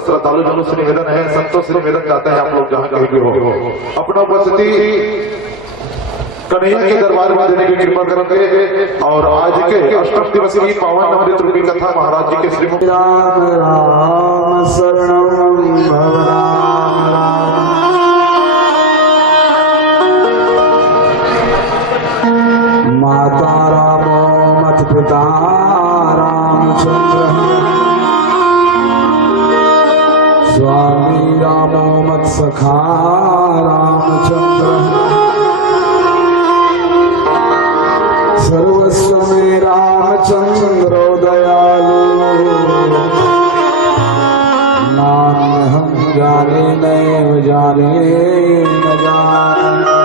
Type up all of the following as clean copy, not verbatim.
श्रद्धालु जनों से निवेदन है, संतों से निवेदन चाहते हैं आप लोग जहाँ कहेंगे हो अपना उपस्थिति कन्हैया के दरबार में देने की कृपा करेंगे। और आज के अष्टम दिवसीय पावन अमृत रूपी कथा महाराज जी के श्रीमुख राम राम शरणं भव राम राम। माता रामो मत पिता रामचंद्र, स्वामी रामो मत सखा रामचंद्र, सर्वस्व में रामचंद्रो दयालु, नाम हम जाने नैव जाने न जाने।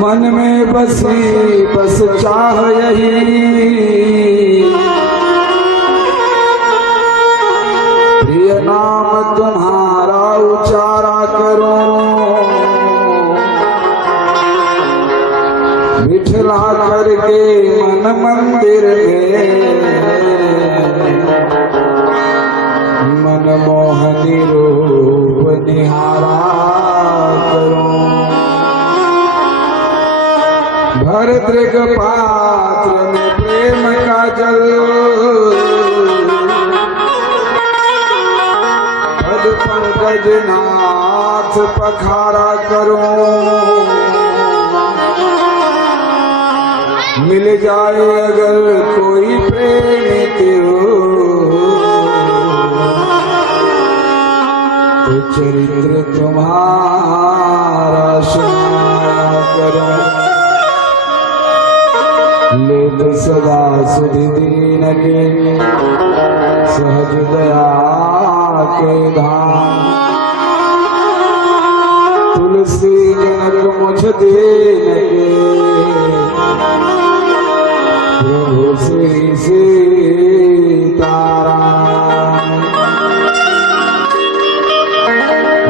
मन में बसी बस चाह यही, प्रिय नाम तुम्हारा उचारा करो, बिठला करके मन मंदिर में, मनमोहनी रूप निहारा करो। भरतृग पात्र में प्रेम का जल, पद पंकज नाथ पखारा करो। मिल जाए अगर कोई प्रेमित तो चरित्र तुम्हारा सुनाया करो। लेत सदा सुधि दीन के सहज दया के धाम, तुलसी जनक मुझ दीन के प्रभु श्री सीताराम।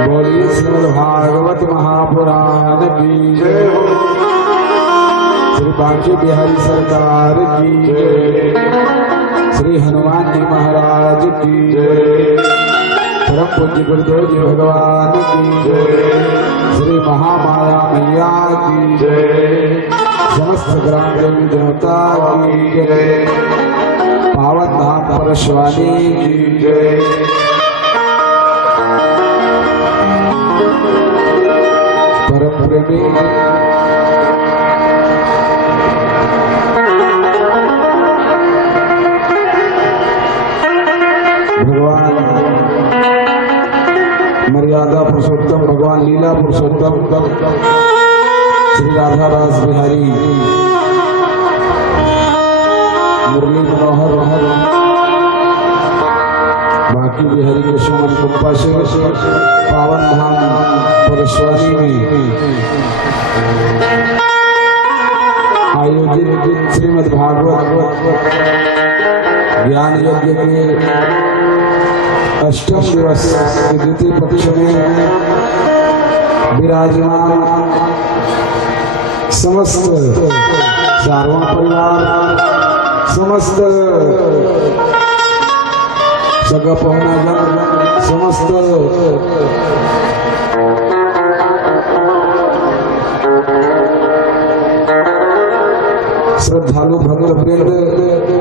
बोलिए श्रीमद् भागवत महापुराण की जय हो, श्री बांके बिहारी सरकार की जय, श्री हनुमान जी महाराज की जय, परम पूज्य गुरुदेव जी भगवान की जय, श्री महामाया मैया की जय, समस्त ग्राम देवी देवता की जय, पावन धाम परशुरानी की जय। परम प्रेमी भगवान मर्यादा पुरुषोत्तम, भगवान लीला पुरुषोत्तम श्री राधा रास बिहारी मुरली मनोहर बाकी बिहारी के सुमन कृपा से पावन धाम परशुरानी में आयोजित श्रीमद् भागवत ज्ञान यज्ञ के अष्टम दिवस के द्वितीय पक्ष में विराजमान समस्त सारवा परिवार, समस्त सगा पहुनाजन, समस्त श्रद्धालु भक्त वृंद,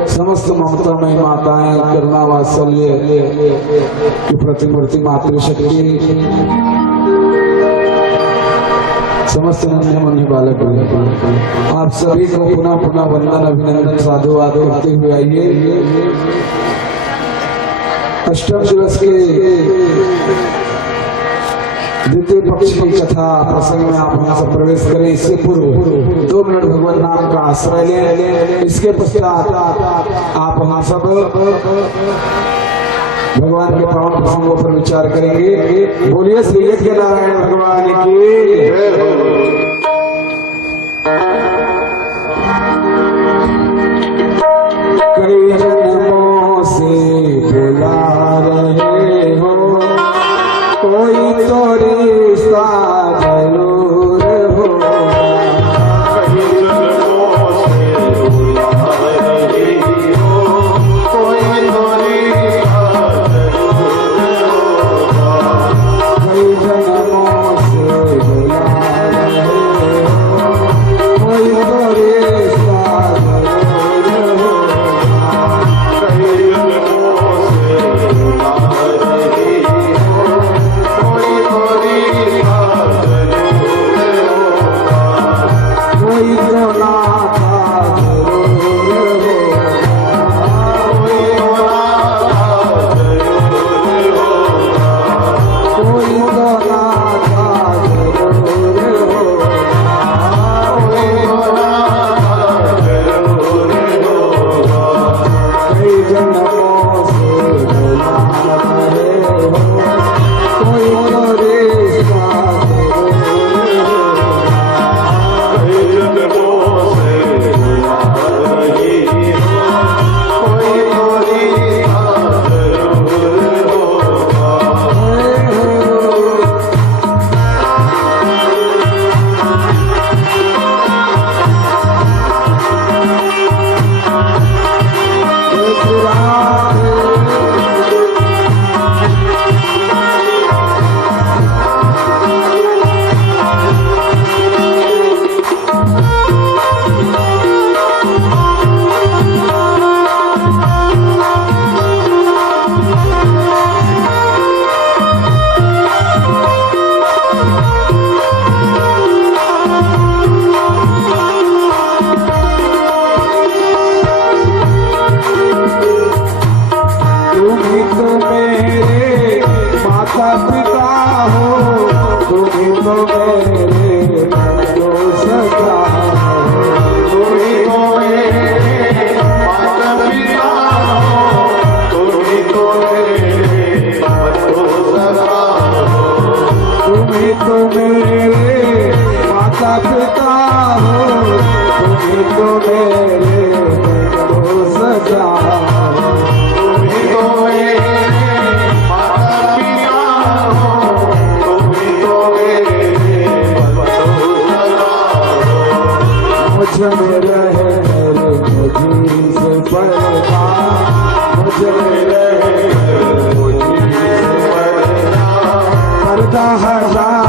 समस्त ममतामय माताएं, करुणा वात्सल्य की प्रतिमूर्ति मातृशक्ति, समस्त नन्हे मुन्ने बालक, आप सभी को पुनः पुनः वंदन अभिनंदन साधुवाद करते हुए आइए अष्टम दिवस के द्वितीय पक्ष की कथा प्रसंग में आप यहाँ से प्रवेश करें। इससे पूर्व 2 मिनट भगवान नाम का आश्रय लें। इसके पश्चात आप यहाँ सब भगवान के पावन प्रसंगों पर विचार करेंगे। बोलिए श्री यज्ञ नारायण भगवान की कई जन्मों से बुला रहे हो, कोई तो रिश्ता जरूर हो। कई जन्मों से बुला रहे हो, कोई मेरे को सजा तुम ही तो मेरे माता पिता हो, तुम ही तो मेरे बंधुआ हो। मुझ में रहे मुझी से पर्दा, मुझ में रहे मुझी से पर्दा हटाना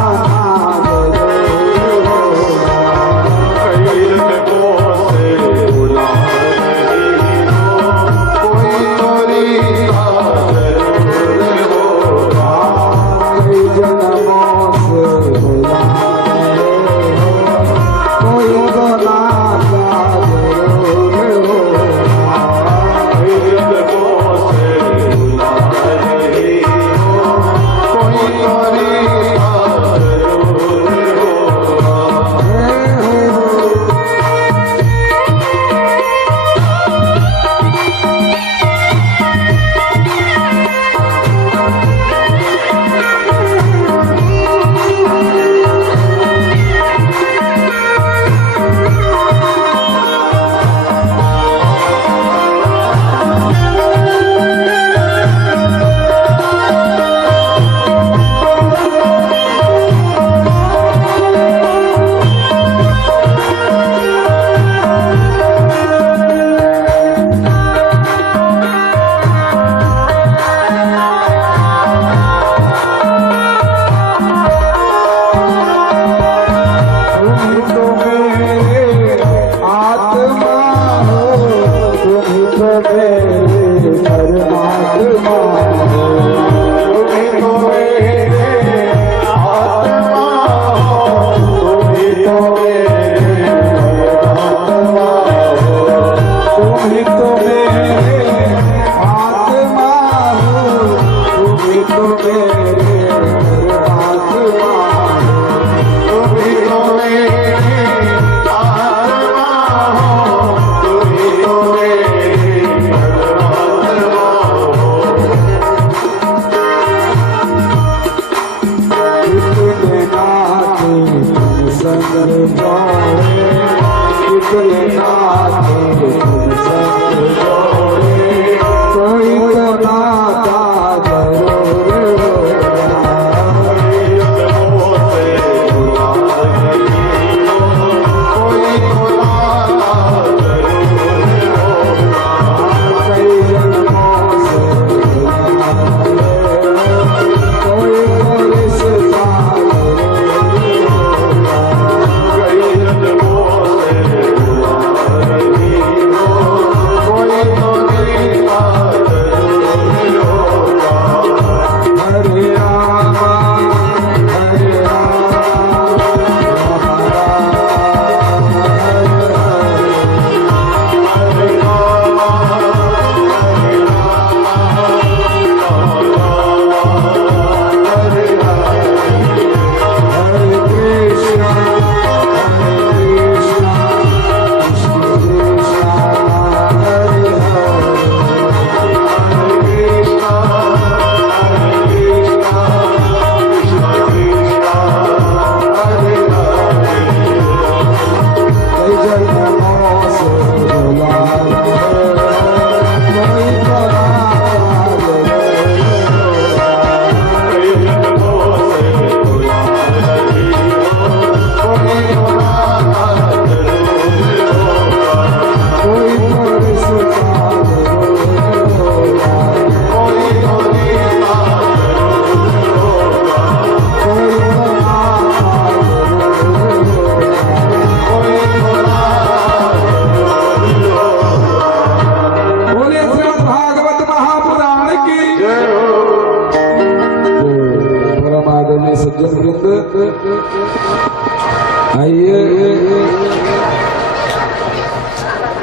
आइए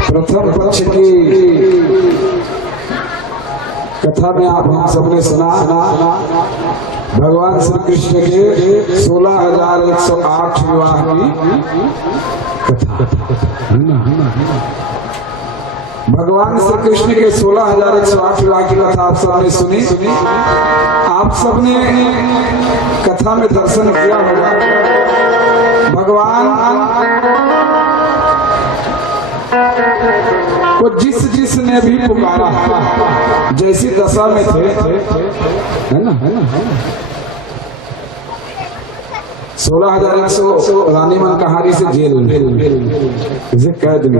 प्रथम पक्ष की कथा में आप हम सबने सुना भगवान श्री कृष्ण के 16,108 विवाह की कथा। भगवान श्री कृष्ण के 16,108 विवाह की कथा आप सबने सुनी। आप सबने कथा में दर्शन किया होगा। भगवान वो जिसने भी पुकारा जैसी दशा में थे, है ना, है ना, है ना। 16,100 रानी मन कहारी से जेल इसे कैद में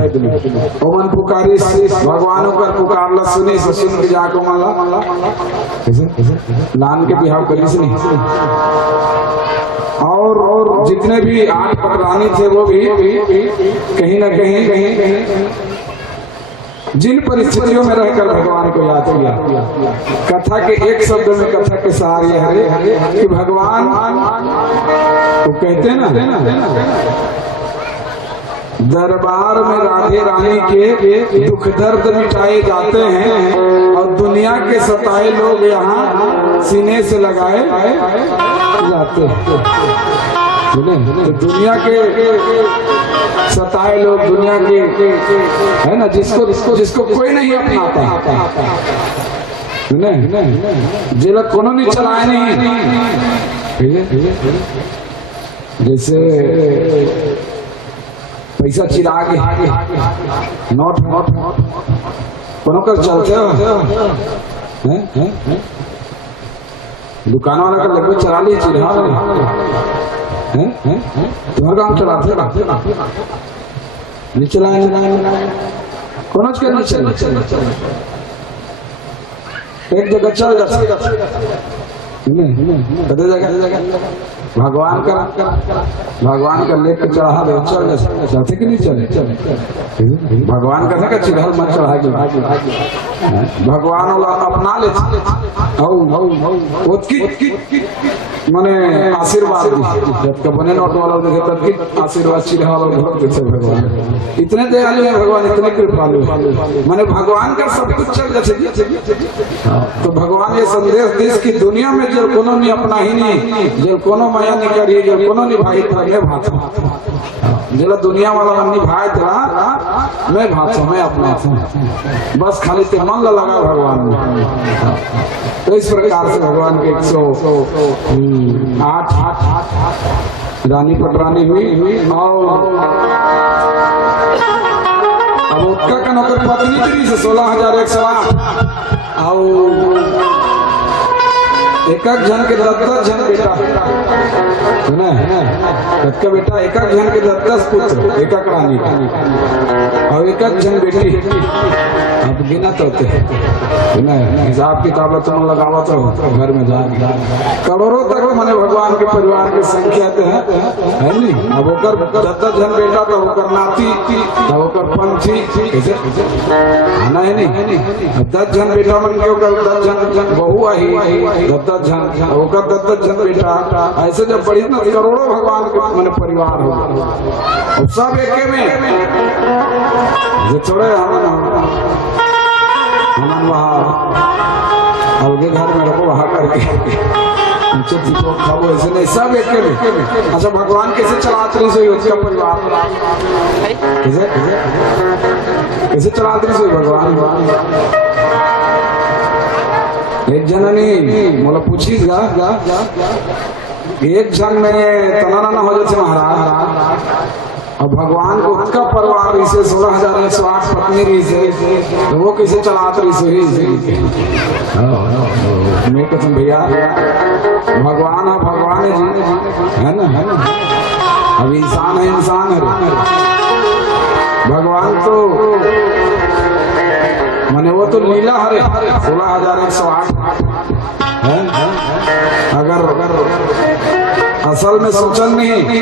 ओमन पुकारी भगवानों कर पुकारला सुनी सुन के जाको मला लान के बिहाव करी से नहीं। और जितने भी 8 रानी थे वो भी कहीं ना कहीं जिन परिस्थितियों में रहकर भगवान को याद किया। कथा के एक शब्द में कथा के सार ये है कि भगवान वो कहते हैं ना, दरबार में राधे रानी के दुख दर्द मिटाए जाते हैं और दुनिया के सताए लोग यहाँ सीने से लगाए जाते हैं। तो दुनिया के सताए लोग, दुनिया के है ना, जिसको कोई नहीं अपनाता, नहीं जिला कोनो नहीं चलाए नहीं। जैसे पैसा चिरा के नोट कोनो कर चलते हो, दुकान वाला का लगभग चला ली चिरा तुम्हारा काम चलाते नहीं चलाए कोनो के नहीं चले, एक जगह चल जाते भगवान का लेकर चढ़ा दे चल जाते कि नहीं चले। भगवान का चिढ़ल मत चढ़ा के भगवान अपना ले माने आशीर्वाद जब बने नोट वाला देखे तब की आशीर्वाद चिढ़ा वाला भक्त देते भगवान। इतने दयालु है भगवान, इतने कृपालु माने भगवान का सब कुछ चल जाते। तो भगवान ये संदेश देश की दुनिया में जो कोनो नहीं अपना ही नहीं, जो कोनो माया नहीं करिए, जो कोनो निभाई मैं भाता जिला दुनिया वाला निभाए था मैं भाता मैं अपना बस खाली ते मन लगा भगवान में। तो इस प्रकार से भगवान के 108 रानी पटरानी हुई। और अब उसका का नौकर पत्नी थी से 16,108 और एक जन के 10 जन बेटा है ना, का बेटा एक जन के 10 पुत्र, एक रानी और एक जन बेटी। अब गिनत होते है ना, हिसाब किताब तुम लगावा तो घर में जा करोड़ों तक मैंने भगवान के परिवार की संख्या है नहीं। अब होकर 10 जन बेटा तो होकर नाती तो होकर पंथी आना है नहीं। 10 जन बेटा मन के होकर 10 जन बहू आई 10 जन होकर 10 जन बेटा, ऐसे जब बड़ी ना करोड़ों भगवान के मैंने परिवार हो और सब एक में जो छोड़े हम वहाँ अलगे घर में रखो वहाँ करके खाओ ऐसे नहीं, सब एक में। अच्छा भगवान कैसे चलाते रही सोई उसका परिवार कैसे चलाते रही सोई भगवान। एक जननी मोला पूछी एक जन में तनाना न हो जाते महाराज और भगवान को उसका परिवार इसे 16,108 पत्नी रही से तो वो कैसे चलाते रही से मैं कहता भैया भगवान है जी है ना, है ना। अब इंसान है भगवान तो माने वो तो लीला हरे 16,108 है। अगर असल में सोचन नहीं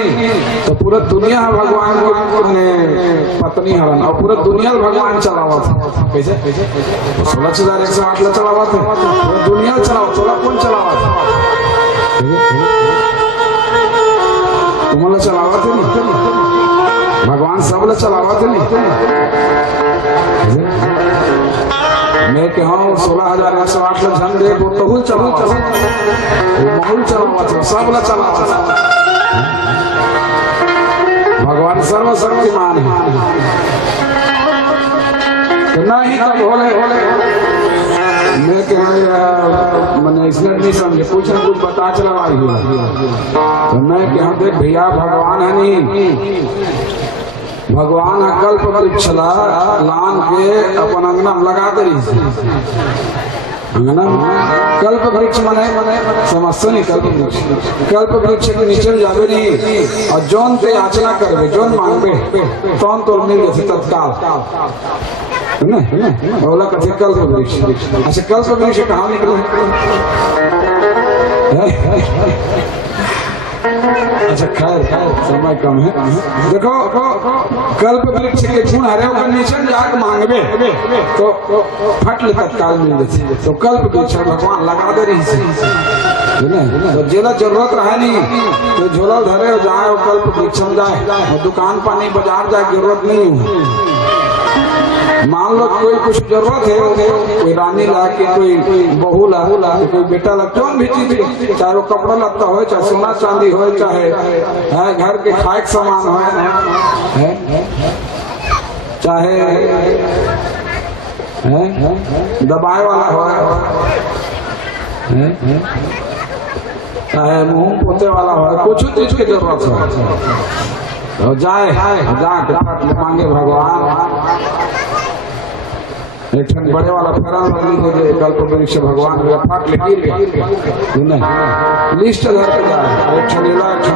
तो पूरा दुनिया भगवान को पत्नी हवन और पूरा दुनिया भगवान चलावा था। कैसे 16,108 ला चलावा था पूरा दुनिया चलावा, थोड़ा कौन चलावा था तुम्हारा चलावा थे नहीं, भगवान सब ला चलावा थे नहीं। मैं कहूँ 16,108 ला झंडे वो तहुल चलावा वो माहौल चलावा था, सब ला चलावा था। भगवान सर्वशक्तिमान है तो नहीं तब होले मैं कह मैंने इसने नहीं समझे कुछ न कुछ पता चला तो मैं कह देख भैया भगवान है नहीं भगवान कल्प वृक्ष लान के अपन अंगना में लगा दे अंगना कल्प वृक्ष मने समझते नहीं कल्प वृक्ष के नीचे जावे नहीं और जौन ते याचना करवे जौन मांगवे तौन तो मिल जैसे तत्काल बोला कथे कल्प वृक्ष। अच्छा कल्प वृक्ष कहाँ निकले? अच्छा खैर समय कम है। देखो कल्प वृक्ष के गुण हरे होकर नीचे जाकर मांगवे तो फट ले तत्काल मिल जाती। तो कल्प वृक्ष भगवान लगा दे रही तो जेला जरूरत रहे नहीं तो झोला धरे हो जाए और कल्प वृक्ष में जाए दुकान पानी बाजार जाए जरूरत नहीं हो। मान लो कोई कुछ जरूरत है कोई रानी ला के कोई बहू ला कोई बेटा ला कौन भी चीज चाहे वो कपड़ा लगता हो चाहे सोना चांदी हो चाहे घर के खाए के सामान हो चाहे दबाए वाला हो चाहे मुंह पोते वाला हो कुछ चीज की जरूरत हो जाए जाके मांगे भगवान एक बड़े वाला फेरा लगी कल्प वृक्ष भगवान फट लिस्ट धर के जाए एक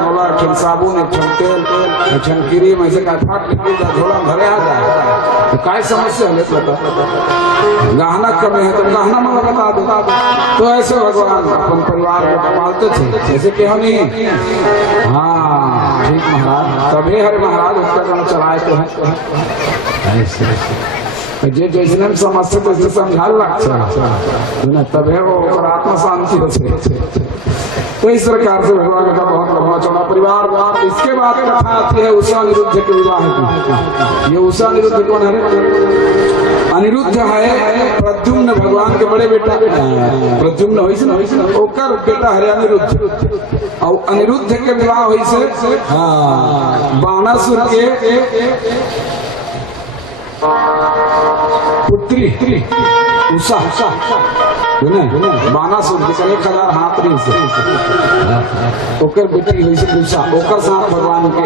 ओला एक साबुन एक तेल एक क्रीम ऐसे का फट झोला भरे आ जाए तो काय समस्या है पता गहना कमे है तो गहना में बता दो तो ऐसे भगवान अपन परिवार को पालते थे जैसे कि हम नहीं। हाँ ठीक महाराज तभी हरे महाराज उसका काम चलाए तो है ऐसे जे जैसे समझते तैसे समझा लगता तबे वो आत्मा शांति होते। तो इस प्रकार से भगवान का बहुत लंबा चौड़ा परिवार। इसके बाद कथा आती है उषा अनिरुद्ध के विवाह की। ये उषा अनिरुद्ध कौन है? अनिरुद्ध है प्रद्युम्न भगवान के बड़े बेटा प्रद्युम्न ओकर बेटा है अनिरुद्ध और अनिरुद्ध के विवाह हुई से बाणासुर के पुत्री उषा बाणासुर के 1000 हाथ रही से ओकर बेटी हुई से उषा ओकर साथ भगवान के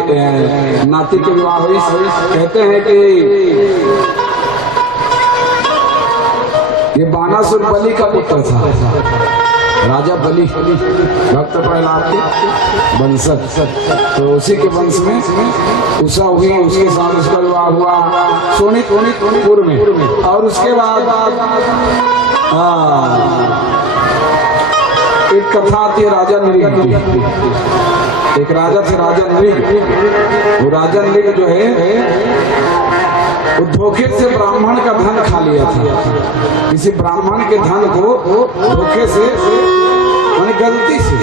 नाती के विवाह हुई। कहते हैं कि ये बाणासुर बलि का पुत्र था राजा बलि भक्त प्रहलाद के वंशज तो उसी के वंश में उषा हुई उसके साथ उसका विवाह हुआ शोणितपुर में। और उसके बाद एक कथा आती है राजा नृग की। एक राजा थे राजा नृग। वो राजा नृग जो है वो धोखे से ब्राह्मण का धन खा लिया था। किसी ब्राह्मण के धन को धोखे से मैंने गलती से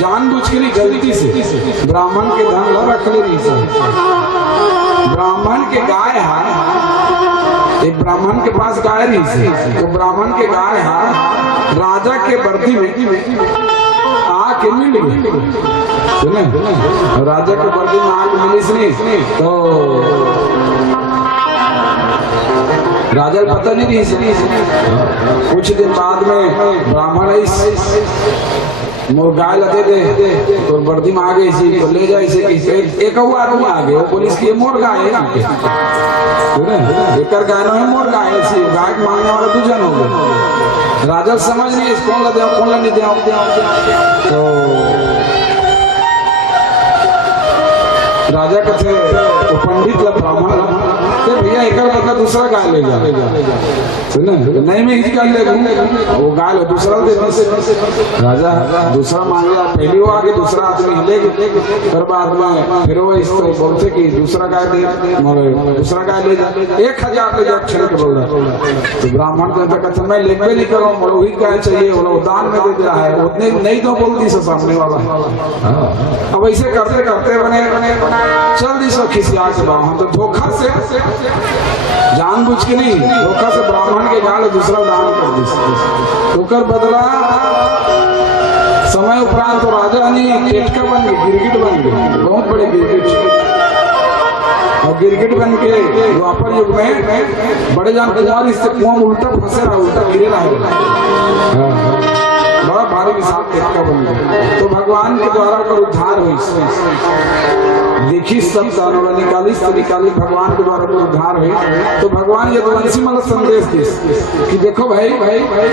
जानबूझ के नहीं गलती से ब्राह्मण के धन ला रख ले रही से। ब्राह्मण के गाय है एक ब्राह्मण के पास गाय रही से तो ब्राह्मण के गाय है राजा के बर्दी में आके मिल गई। सुने राजा के बर्दी में आके मिली नहीं तो राजा पता नहीं रही। कुछ दिन बाद में ब्राह्मण मोर गाय लगे दे तो बर्दी में आ गई सी तो ले जाए एक आदमी आ गए पुलिस की मोर गाय है एक गाय है मोर गाय सी गाय मांगने वाला दूजन हो गए। राजा समझ नहीं कौन ला दे कौन ला नहीं दे तो राजा कहते तो पंडित ला ब्राह्मण भैया एक बदला दूसरा गाय ले जा नहीं मैं इस गाय ले वो गाय दूसरा दे राजा दूसरा मांग लिया पहली वो आगे दूसरा आदमी ले फिर बाद में फिर वो इस बोलते कि दूसरा गाय दे दूसरा गाय ले जा 1000 ले जा अक्षर के बोल रहा तो ब्राह्मण कहते मैं लेके नहीं करूँ वही गाय चाहिए वो दान में दे दिया है उतने नहीं तो बोलती से सामने वाला। अब ऐसे करते करते बने चल दी सो खिसिया के हम तो धोखा से जानबूझ के नहीं धोखा से ब्राह्मण के गाल दूसरा दान कर दी तो बदला समय उपरांत तो राजा नहीं केटका बन गए गिरगिट बन गए बहुत बड़े गिरगिट और गिरगिट बन के द्वापर युग में बड़े जान कुमार इससे कुआं उल्टा फंसे रहा उल्टा गिरे रहा बड़ा भारी विशाल केटका बन गया। तो भगवान के द्वारा का उद्धार हुई देखी सब दानव निकाली तो निकाली भगवान के द्वारा तो उद्धार हुई। तो भगवान ये तुलसी मतलब संदेश दी कि देखो भाई भाई भाई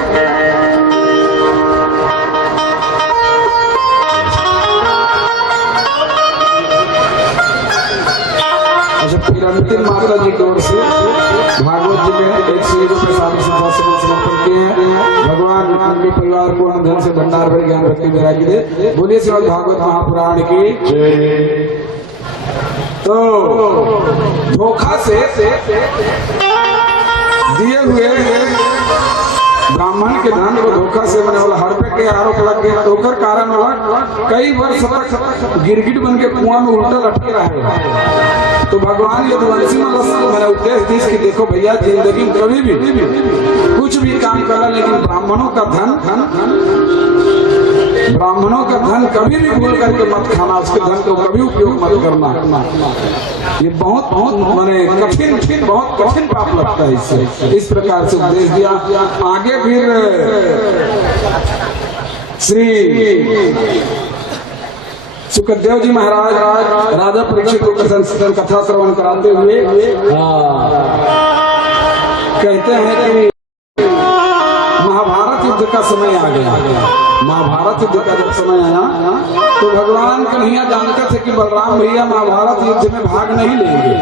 अच्छा फिर अंतिम माता जी की ओर से भागवत जी में 101 रुपये समर्पण किए हैं। भगवान उनके परिवार को धन से भंडार भर ज्ञान भक्ति वैरागी दे। बोलिए श्रीमद् भागवत महापुराण की जय। तो धोखा से दिए हुए ब्राह्मण के धन को धोखा से मैंने बोला हड़पे के आरोप लग गया। धोकर कारण वाला कई वर्ष तक गिरगिट बन के कुआं में उल्टा लटके रहे। तो भगवान ये तुलसी मैंने उपदेश दी कि देखो भैया जिंदगी में कभी भी कुछ भी काम करना, लेकिन ब्राह्मणों का धन कभी भी भूल करके मत खाना, उसके धन को कभी उपयोग मत करना। ये बहुत बहुत मैंने बहुत कठिन पाप लगता है इससे। इस प्रकार से उपदेश दिया। आगे फिर श्री सुखदेव जी महाराज राजा परीक्षित को कथा श्रवण कराते हुए कहते हैं कि महाभारत युद्ध का समय आ गया। महाभारत युद्ध का जब समय आया तो भगवान कन्हैया जानते थे कि बलराम भैया महाभारत युद्ध में भाग नहीं लेंगे,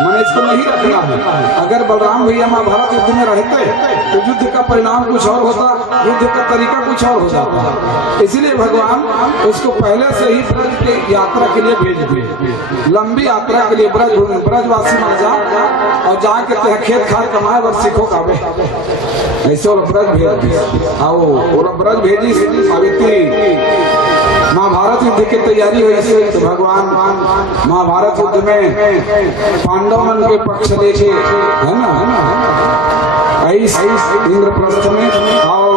मैंने इसको नहीं रखना है। अगर बलराम भैया महाभारत युद्ध में रहते तो युद्ध का परिणाम कुछ और होता, युद्ध का तरीका कुछ और हो जाता। इसलिए भगवान उसको पहले से ही ब्रज की यात्रा के लिए भेज दिए। लंबी यात्रा के लिए ब्रजवासी मान जा और जाके खेत खार कमाए और सीखो कावे ऐसे और ब्रज भेज दिए। और ब्रज भेजी महाभारत युद्ध की तैयारी हुई से तो भगवान महाभारत युद्ध में पांडव मन के पक्ष लेके है ना इंद्रप्रस्थ में। और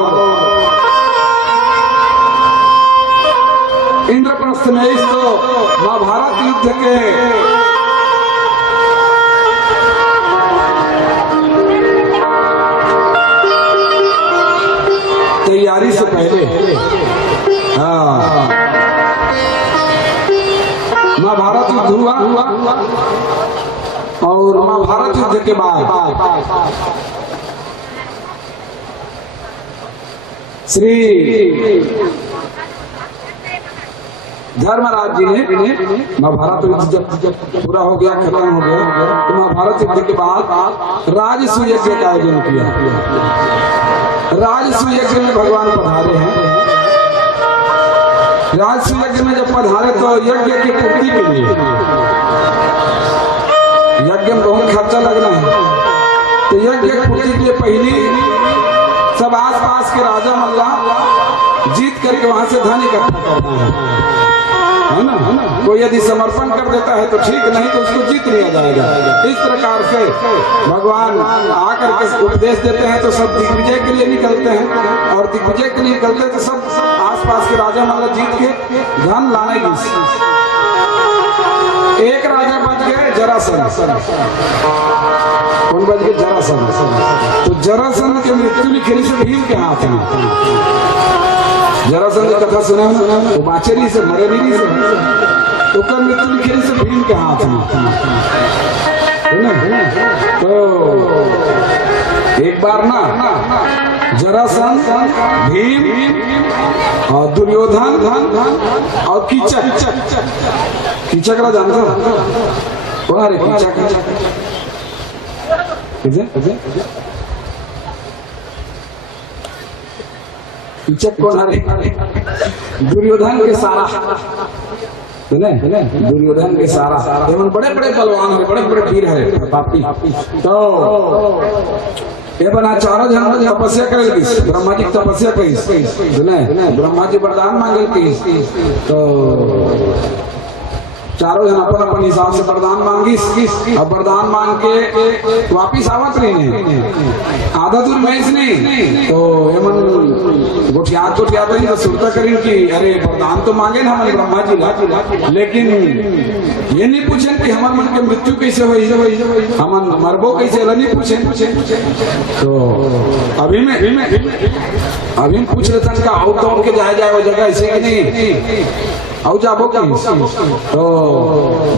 इंद्रप्रस्थ में इस तो महाभारत युद्ध के तैयारी से पहले महाभारत युद्ध हुआ और महाभारत युद्ध के बाद श्री धर्मराज जी ने महाभारत युद्ध जब पूरा हो गया, खत्म हो गया, तो महाभारत युद्ध के बाद राजसूय यज्ञ का आयोजन किया। राजसूय यज्ञ में भगवान पधारे हैं। राजसूय यज्ञ में जब पधारे तो यज्ञ की पूर्ति के लिए यज्ञ में बहुत खर्चा लगना है, तो यज्ञ की पूर्ति के लिए पहली सब आस पास के राजा मल्ला जीत करके वहां से धन इकट्ठा करना है ना। कोई यदि समर्पण कर देता है तो ठीक, नहीं तो उसको जीत लिया जाएगा। इस प्रकार से भगवान आकर के उपदेश देते हैं तो सब दिग्विजय के लिए निकलते हैं, और दिग्विजय के लिए निकलते तो सब आसपास के राजा मतलब जीत के धन लाने की। एक राजा बच गए जरासंध। कौन बच गए? जरासंध। तो जरासंध की मृत्यु लिखी से भीम के हाथ में। जरासंध की कथा सुना तो बाचरी से मरे नहीं से तो कर मृत्यु लिखी से भीम के हाथ में। तो एक बार ना जरासंध, भीम और दुर्योधन और कीचक का जानते हो? कौन है कीचक? कीचक कौन है? दुर्योधन के सारा दुर्योधन के सारा एवं बड़े बड़े बलवान है, बड़े बड़े वीर है प्रतापी। तो ये बना चारों जन तपस्या करे, ब्रह्मा जी तपस्या करी, ब्रह्मा जी वरदान मांगे थी। तो चारों जन अपन अपन हिसाब से वरदान मांगी और वरदान मांग के वापिस आवत रही आधा दूर में नहीं तो एमन गोठियात रही तो सुरता करी कि अरे वरदान तो मांगे ना हमारे ब्रह्मा जी ला, लेकिन ये नहीं पूछे कि हमारे मन के मृत्यु कैसे हुई, हम मरबो कैसे, नहीं पूछे। तो अभी में पूछ रहे थे आओ तो के जाए वो जगह ऐसे कि नहीं औ जाबो की तो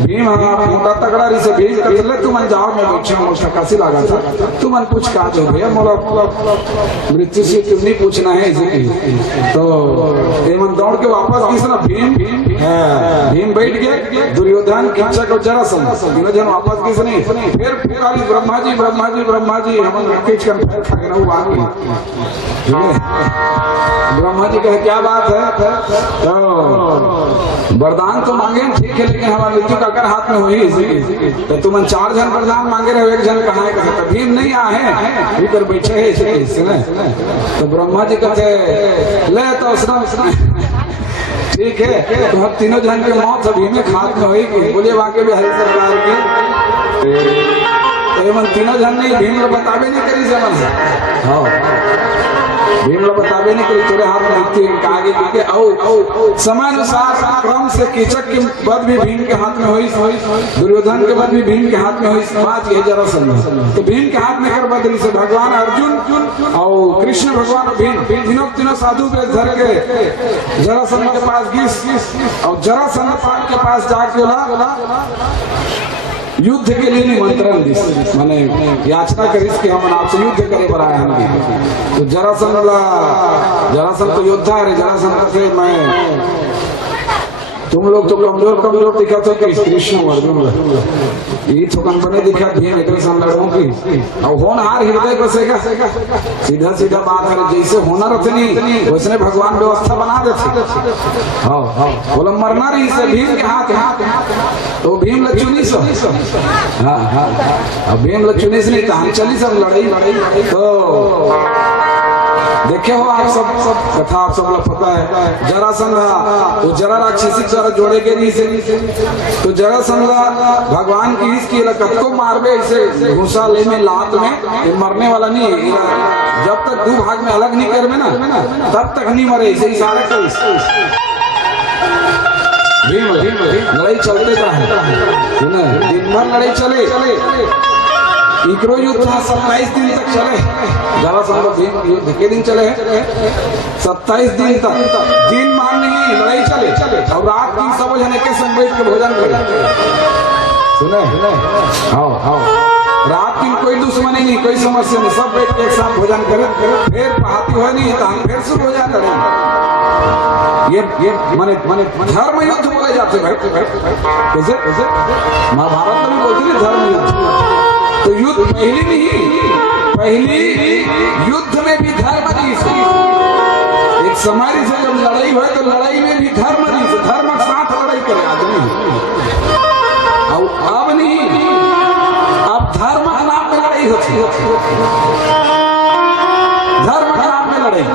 भीम मोटा तगड़ा रही से भीम कहले तू मन जाओ मैं बैठे मोटा कासी लगा था तू मन पूछ का जो भैया मोला मृत्यु से क्यों नहीं पूछना है इसे तो ये मन दौड़ के वापस किस ना भीम बैठ गए दुर्योधन किचक और जरासंध तीनों जन वापस किस नहीं फिर पुकारी ब्रह्मा जी ब्रह्मा जी ब्रह्मा जी हम किच कर पैर खा गए वो आगे ब्रह्मा जी कहे क्या बात है तो वरदान तो मांगे ठीक है लेकिन हमारा मृत्यु का कर हाथ में हुई तो तुम 4 जन वरदान मांगे रहे हो 1 जन कहा है भीम नहीं आए ऊपर बैठे है इसने तो ब्रह्मा जी कहते ले तो उसने ठीक है तो हम तीनों जन के मौत भीम के हाथ में हुई बोलिए वाकई भी हरी सरकार की तो तीनों जन नहीं भीम को बतावे नहीं करी समझ हाँ भीम लोग बतावे नहीं कि तेरे हाथ में मृत्यु आगे क्योंकि औ समय अनुसार क्रम से कीचक के वध भी भीम के हाथ में हुई दुर्योधन के वध भी भीम के हाथ में हुई बात ये जरासंध तो भीम के हाथ में कर बदली से भगवान अर्जुन और कृष्ण भगवान भीम तीनों साधु पे धर के जरासंध के पास गिस और जरासंध के पास जाके बोला युद्ध के लिए निमंत्रण दी माने याचना करिस कि हम आपसे युद्ध करे बनाए हम तो जरासंध तो योद्धा है जरासंध से मैं तुम लोग तो कमजोर दिखा तो कि कृष्ण अर्जुन ये थोकन बने दिखा भीम एक साथ लड़ों की और होनहार हृदय बसेगा सीधा बात है जैसे होना रहते नहीं वैसे भगवान व्यवस्था बना देते हाँ बोला मरना रही से भीम के हाथ तो भीम लक्ष्मी सब हाँ भीम लक्ष्मी से नहीं हम चली सब लड़ाई तो देखे हो आप सब कथा आप सब लोग पता है जरासंध वो जरा राक्षसी द्वारा जोड़े गए नहीं से तो जरासंध भगवान की इसकी लकत को मारबे ऐसे घुसा ले में लात में मरने वाला नहीं है जब तक 2 भाग में अलग नहीं कर में ना तब तक नहीं मरे ऐसे इशारे कर भीम लड़ाई चलते रहे दिन भर लड़ाई चले इकरो युद्ध 27 दिन तक चले जरासंध भीम युद्ध के दिन चले 27 दिन तक दिन मान नहीं लड़ाई चले और रात की सब जने के संग बैठ के भोजन करे सुने हाँ रात की कोई दुश्मनी नहीं कोई समस्या नहीं सब बैठ के एक साथ भोजन करे फिर पहाती हो नहीं तो हम फिर से भोजन करें ये माने धर्म युद्ध बोले जाते भाई कैसे महाभारत में भी बोलते हैं धर्म युद्ध तो युद्ध पहली युद्ध में भी धर्म थी एक समय से जब लड़ाई हुई तो लड़ाई में भी धर्म थी धर्म के साथ लड़ाई करे आदमी और अब नहीं अब धर्म के नाम में लड़ाई होती धर्म के नाम में लड़ाई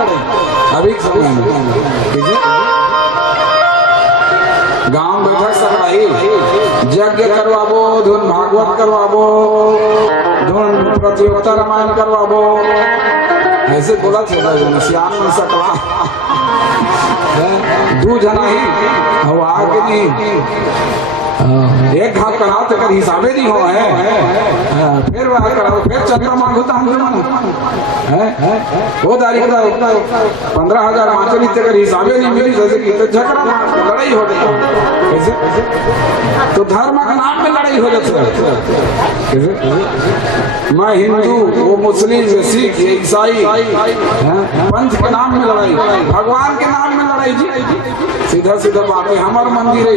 अभी गांव बैठक सगाई यज्ञ करवाबो धुन भागवत करवाबो धुन प्रतियोगिता रामायण करवाबो ऐसे बोला था सियान में सकला 2 जना ही हो आगे नहीं एक घाव कराओ तो कर हिसाबे नहीं हो है फिर वह कराओ फिर चंद्र मांगोता हम वो तारीख 15,000 माचली तक हिसाबे नहीं मिली जैसे कि तो झगड़ा लड़ाई हो गई कैसे तो धर्म का नाम में लड़ाई हो जाती है मैं हिंदू वो मुस्लिम सिख ईसाई पंथ के नाम में लड़ाई भगवान के नाम में लड़ाई जी सीधा बात है हमारा मंदिर है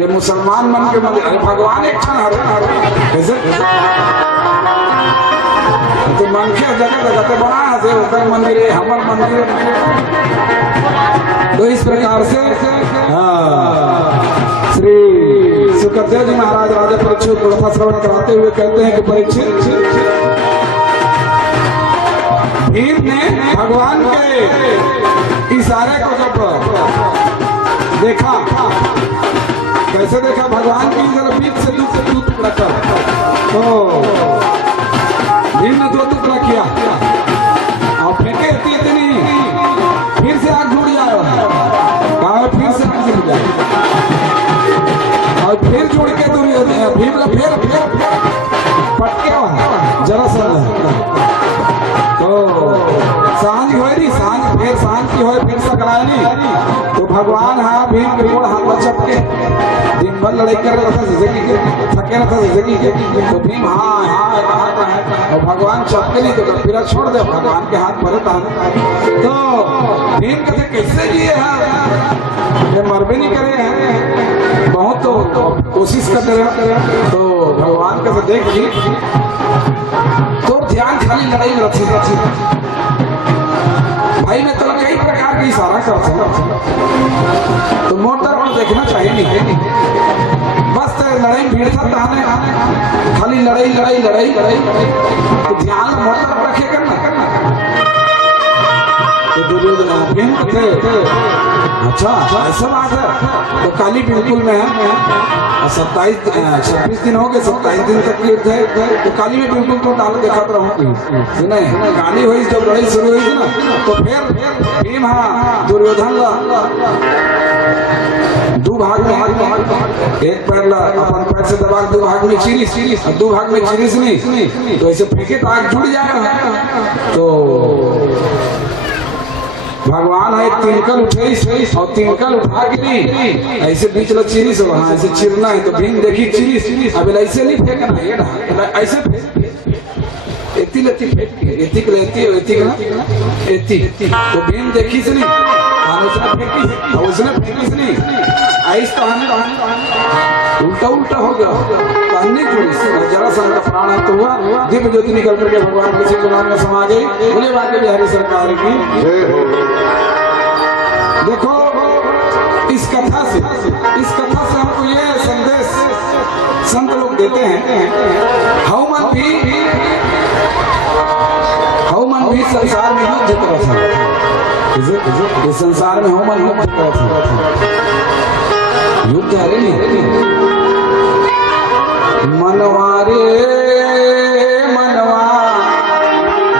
ये मुसलमान मन के मंदिर अरे भगवान एक कैसे तो मन के जगह बना से होता मंदिर है हमारा मंदिर तो इस प्रकार से श्री सुखदेव जी महाराज राजा परीक्षित कथा श्रवण कराते हुए कहते हैं कि परीक्षित भीम ने भगवान के इशारे को जब देखा कैसे देखा भगवान की तरफ बीच से 2 टुकड़ा कर तो भीम ने 2 टुकड़ा किया और फेंके इतनी फिर से आग जुड़ जाए कहा फिर से आग जुड़ जाए और फिर जुड़ के भीम फिर पटके जरासंध तो सांझ हो रही सांझ की हो फिर सकलाए नहीं तो भगवान हाँ भीम त्रिकोण हाथ में चपके दिन भर लड़ाई कर रहा था जिंदगी के थके रहा था जिंदगी के तो भीम हाँ और भगवान चपके नहीं तो फिर छोड़ दे भगवान के हाथ भरे था तो भीम कहते कैसे जिए हैं ये मर भी नहीं करे हैं बहुत तो कोशिश करते रहे तो भगवान कहते देख जी तो ध्यान खाली लड़ाई में रखी भाई मैं तो कई प्रकार की इशारा करता हूँ तो मोटर और देखना चाहिए नहीं बस लड़ाई भीड़ था खाली लड़ाई लड़ाई लड़ाई लड़ाई तो ध्यान मोटर रखे करना तो दुर्योधन थे अच्छा ऐसा बात है तो काली बिल्कुल में है 26 दिन हो गए 27 दिन तक की थे तो काली में बिल्कुल तो डाल देखा रहूंगी नहीं काली हुई जब लड़ाई शुरू हुई थी ना तो फिर भीम हाँ दुर्योधन दो भाग में एक पैर अपन पैर से दबा दो भाग में चीरिस दो भाग में चीरिस नहीं तो ऐसे फेंके तो आग जुड़ जाएगा तो भगवान है तिनकल उठे और तिनकल उठा के नहीं ऐसे बीच लग चिरिस वहां ऐसे चिरना है तो भीम देखी चिरिस अब ऐसे नहीं फेंकना है ऐसे एती लेती एती तो भीम देखी से नहीं उसने फेंकी से नहीं ऐसा उल्टा उल्टा हो गया जरा सा का प्राण तो हुआ दिव्य ज्योति निकल करके भगवान के सिंह में समा गई बोले बाकी बिहारी सरकार की देखो इस कथा से हमको ये संदेश संत लोग देते हैं हनुमान भी संसार में युद्ध करता था इस संसार में हनुमान युद्ध करता था युद्ध है नहीं मनवारे मनवा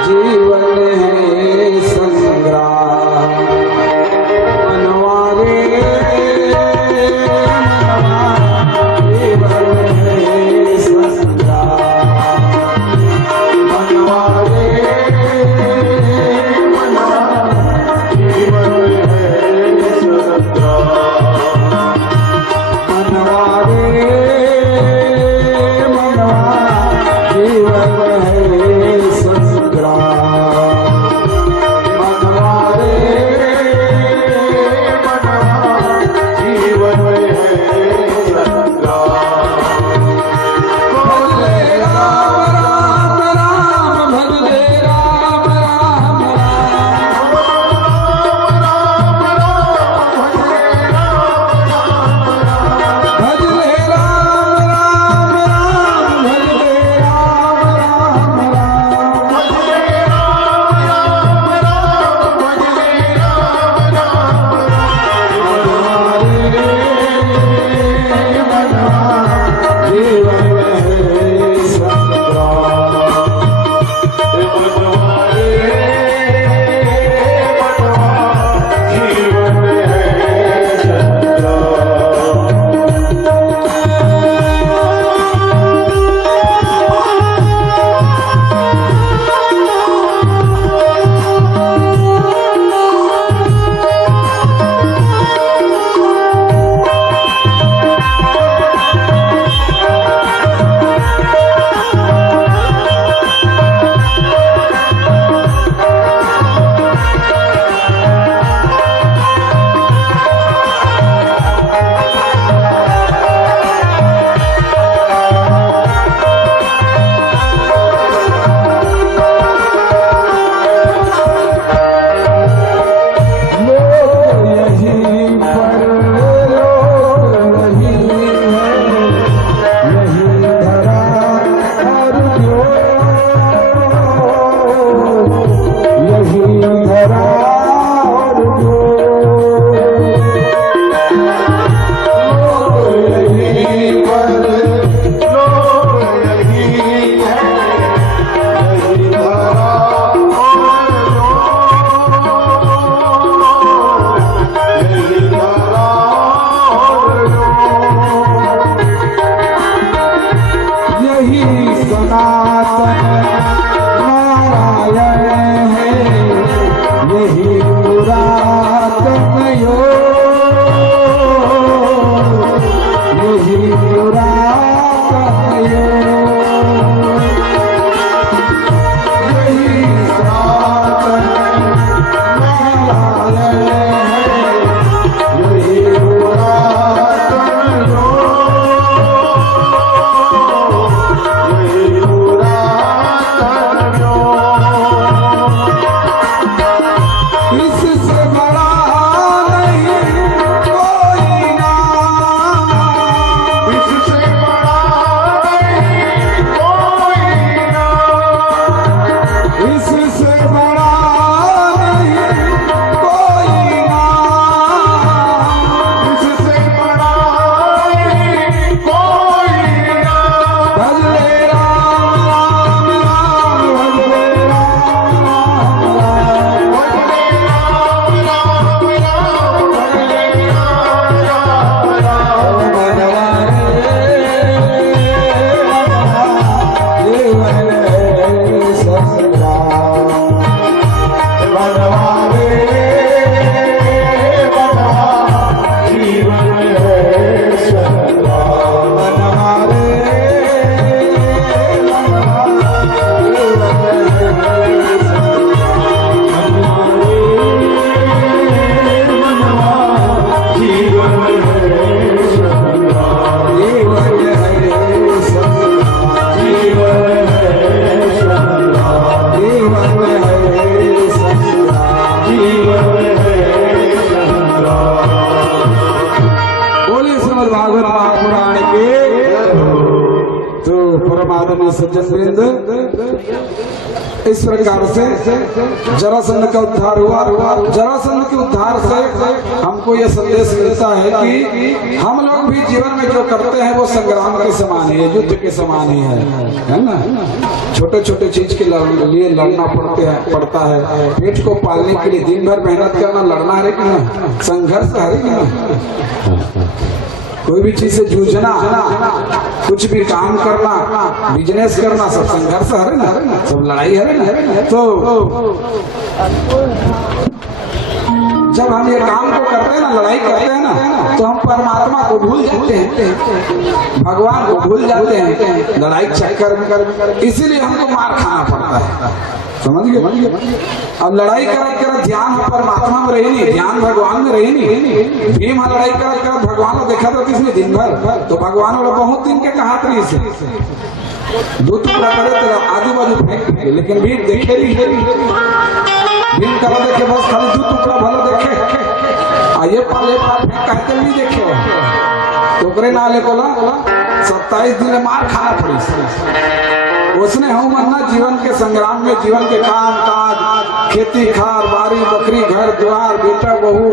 जीवन है संग्राम मनवारे मनवा जीवन है संग्राम मनवारे मनवा जीवन है संग्राम मनवारे जीवन आदरणीय सज्जन वृंद, इस प्रकार से जरासंध का उद्धार हुआ। जरासंध के उद्धार से हमको यह संदेश मिलता है कि हम लोग भी जीवन में जो करते हैं वो संग्राम के समान ही है, युद्ध के समान ही है ना। छोटे छोटे चीज के लिए लड़ना पड़ता है। पेट को पालने के लिए दिन भर मेहनत करना, लड़ना है कि ना, संघर्ष है कि ना। कोई भी चीज से जूझना, कुछ भी काम करना, बिजनेस करना, सब संघर्ष है ना, सब लड़ाई है ना। तो जब हम ये काम को करते हैं ना, लड़ाई करते हैं ना, तो हम परमात्मा को भूल जाते हैं, भगवान को भूल जाते हैं लड़ाई चक्कर में। इसीलिए हमको मार खाना पड़ता है, समझ गए। अब लड़ाई कर ध्यान परमात्मा में रही नहीं, ध्यान भगवान में रही नहीं। भीम लड़ाई कर भगवान को देखा था किसने दिन भर, तो भगवान वाला बहुत दिन के कहा था इसे दो टुकड़ा करे तेरा आजू बाजू फेंक, लेकिन भीम देखे नहीं। भीम कला देखे बस खाली दो टुकड़ा भला देखे, आइए पाले कहते नहीं देखे। टोकरे नाले को 27 दिन मार खाना पड़ी। उसने हम मरना जीवन के संग्राम में, जीवन के काम काज, खेती खार, बारी बकरी, घर द्वार, बेटा बहू,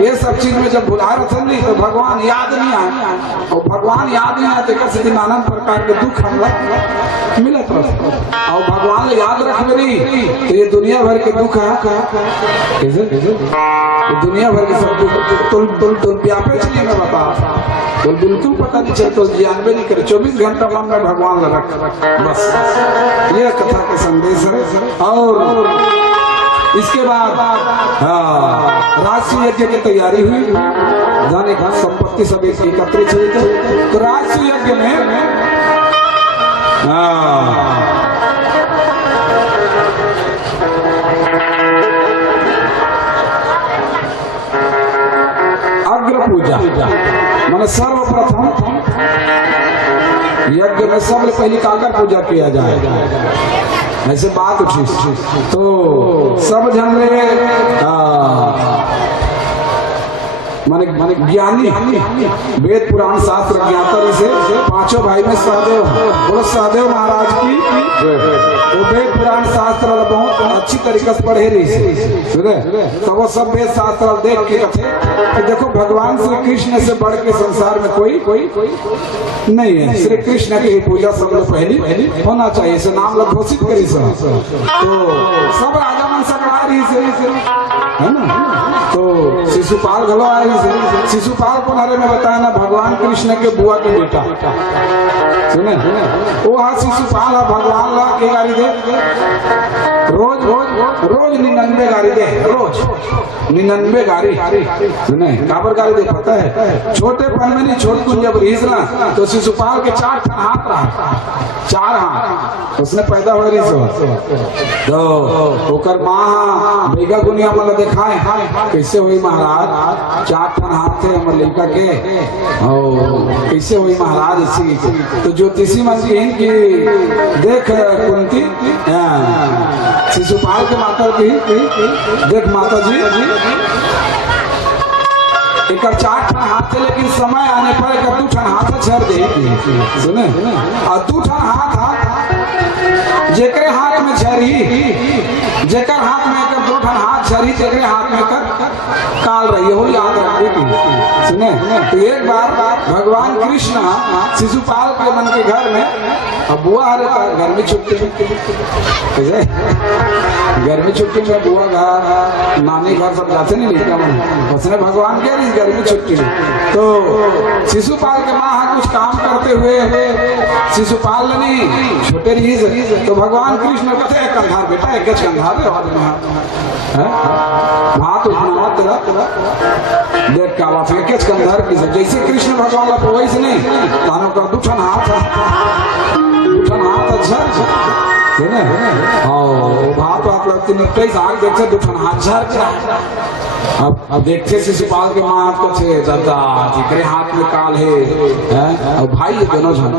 ये सब चीज में जब भुला रहे नहीं तो भगवान याद नहीं आए। और भगवान याद नहीं आते कैसे नाना प्रकार के दुख हम मिलत रहे। और भगवान याद रखे नहीं तो ये दुनिया भर के दुख है, दुनिया भर के सब दुख तुल व्यापे चलिए मैं बता, तो बिल्कुल पता नहीं चलता, जानवे नहीं करे। 24 घंटा मन में भगवान लगा, बस ये कथा के संदेश है। और इसके बाद राजसूय यज्ञ की तैयारी हुई, जाने का संपत्ति सब एकत्रित हुई। तो राजसूय यज्ञ में अग्र पूजा मैंने सर्वप्रथम यज्ञ में सबसे पहले काकर पूजा किया जाए, ऐसे बात उठी। तो सब जन माने ज्ञानी, वेद पुराण शास्त्र ज्ञाता से पांचों भाई में सहदेव, बोलो सहदेव महाराज की वो वेद पुराण शास्त्र बहुत अच्छी तरीके से पढ़े रही सुने। तो वो सब वेद शास्त्र देख के कथे कि देखो भगवान श्री कृष्ण से बढ़ के संसार में कोई नहीं है। श्री कृष्ण की पूजा सब लोग पहली होना चाहिए, इसे नाम लोग घोषित करी सब। तो सब राजा मन सकवा रही से है ना। तो शिशुपाल घलो आए, शिशुपाल को नारे में बताया ना भगवान कृष्ण के बुआ के बेटा सुने। वो हाँ शिशुपाल भगवान ला के गाड़ी दे, रोज 99 गाड़ी दे, रोज 99 गाड़ी सुने। काबर गाड़ी दे पता है, छोटे पन में नहीं, छोट कुंज जब रीस ना तो शिशुपाल के 4 हाथ रहा, 4 हाथ उसने पैदा हो रही सो। तो ओकर माँ बेगा गुनिया मतलब दिखाए कैसे हुई महाराज, 4 हाथ थे हमारे लड़का के, और कैसे हुई महाराज इसी। तो ज्योतिषी मन की देख कुंती शिशुपाल के माता की देख माता जी एक 4 हाथ थे, लेकिन समय आने पर एक 2 हाथ छर दे सुने। और 2 हाथ जेकरे हाथ में छरी, जेकर हाथ में कर 2 हाथ छरी, जेकरे हाथ में कर काल रही हो, याद रखिए सुने। तो एक बार भगवान कृष्ण शिशुपाल के मन के घर में, अब बुआ आ रहा घर में छुट्टी, गर्मी छुट्टी में बुआ घर नानी घर सब जाते नहीं, लेकिन उसने भगवान के घर में छुट्टी। तो शिशुपाल के माँ कुछ काम करते हुए शिशुपाल नहीं छोटे रही, तो भगवान कृष्ण कहते कंधार बेटा एक कंधार हाथ उठना देख का बात एक कंधार की जैसे कृष्ण भगवान का वैसे नहीं तानों का 2 हाथ झर और भात लगती नहीं, कई साल देख से 2 हाथ झर अब देखते शिशुपाल के माँ को छे दादा जिकरे हाथ में काल है और भाई ये दोनों जन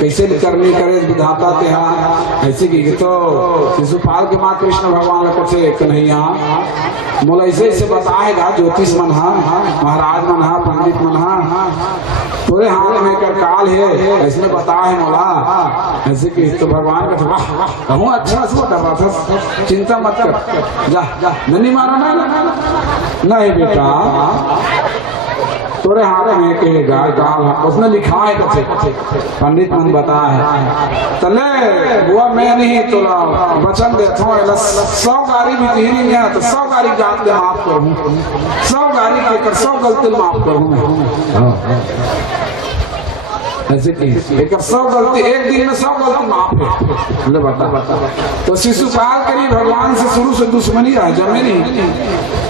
कैसे करनी करे विधाता ते हाँ ऐसे की तो शिशुपाल के माँ कृष्ण भगवान को छे कन्हैया मोला ऐसे ऐसे बताएगा ज्योतिष मन हा महाराज मन हा पंडित मन हा पूरे हाथ में कर काल है ऐसे बता है मोला ऐसे की तो भगवान का वाह वाह कहूँ अच्छा से कर रहा था चिंता मत कर जा जा नहीं मारा ना नहीं बेटा तोरे हाथ में कहेगा काल उसने लिखा है कथे पंडित मन बता है तले बुआ मैं नहीं तोला वचन दे 100 गाड़ी भी नहीं है तो 100 गाड़ी गात माफ करूँ 100 गाड़ी के कर 100 गलती माफ करूँ ऐसे एक 100 गलती एक दिन में 100 गलती माफ है ले बता तो शिशुपाल करी भगवान से शुरू से दुश्मनी रहा जमे नहीं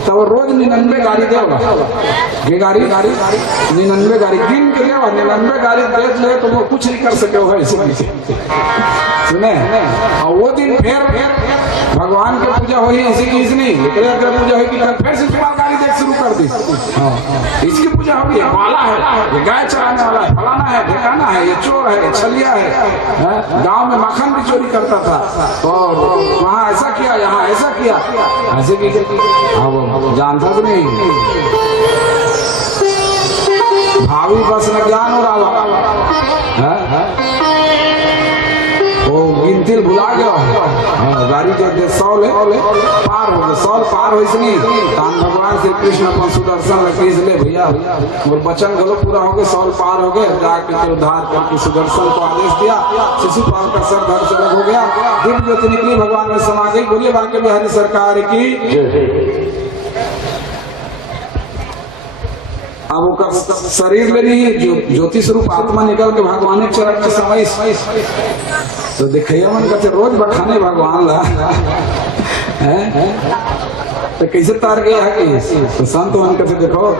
तो वो रोज 99 गाड़ी देगा ये गाड़ी 99 गाड़ी गिन के देगा 99 गाड़ी दे ले तो वो कुछ नहीं कर सके होगा इसी सुने और वो दिन फिर भगवान की पूजा हुई इसी की इसने पूजा हुई फिर शिशुपाल गाड़ी देख शुरू कर दी इसकी पूजा होगी वाला है ये गाय चराने वाला है फलाना है ढिकाना है ये चोर है छलिया है गांव में मक्खन भी चोरी करता था और वहाँ ऐसा किया यहाँ ऐसा किया ऐसे की जानता तो नहीं भावी बस न ज्ञान हो रहा वो गिनती भुला गया गाड़ी जो 100 पार हो गए 100 पार हो इसलिए भगवान श्री कृष्ण अपन सुदर्शन रखे इसलिए भैया और बचन गलो पूरा हो गए 100 पार हो गए जाके उद्धार करके सुदर्शन को आदेश दिया शिशुपाल का सर धड़ से हो गया दिव्य ज्योति निकली भगवान में समा गई बोलिए बांके बिहारी सरकार की अब वो शरीर में नहीं ज्योति स्वरूप आत्मा निकल के भगवान के चरण के समय तो देखिए मन कहते रोज बखाने भगवान ला तो कैसे तार गया है कि तो संत मन कहते देखो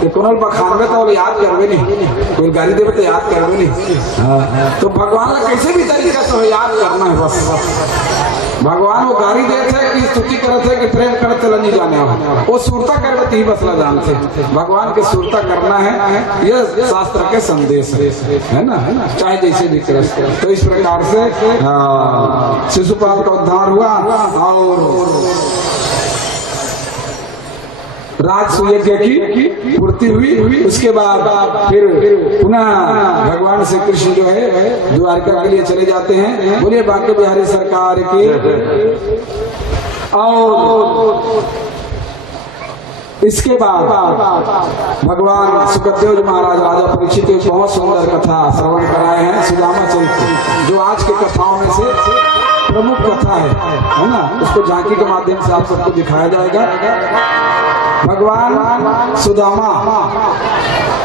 कि कोनल बखानबे तो याद करबे नहीं कोई गाली देवे तो याद करबे नहीं तो भगवान ला कैसे भी तरीका से याद करना है बस भगवान वो गाड़ी दे थे कि स्तुति करे थे कि प्रेम करे थे नहीं जाने वो सुरता करे थे बसला जानते भगवान के सुरता करना है ये शास्त्र के संदेश है ना चाहे जैसे भी करे तो इस प्रकार से शिशुपाल का उद्धार हुआ और राजसूय की पूर्ति हुई उसके बाद फिर पुनः भगवान श्री कृष्ण जो है द्वारका के लिए चले जाते हैं बोलिए बांके बिहारी सरकार की और इसके बाद भगवान सुखदेव जी महाराज राजा परीक्षित एक बहुत सुंदर कथा श्रवण कराए हैं सुदामा चरित्र जो आज की कथाओं में से प्रमुख कथा है ना उसको झांकी के माध्यम से आप सबको दिखाया जाएगा भगवान सुदामा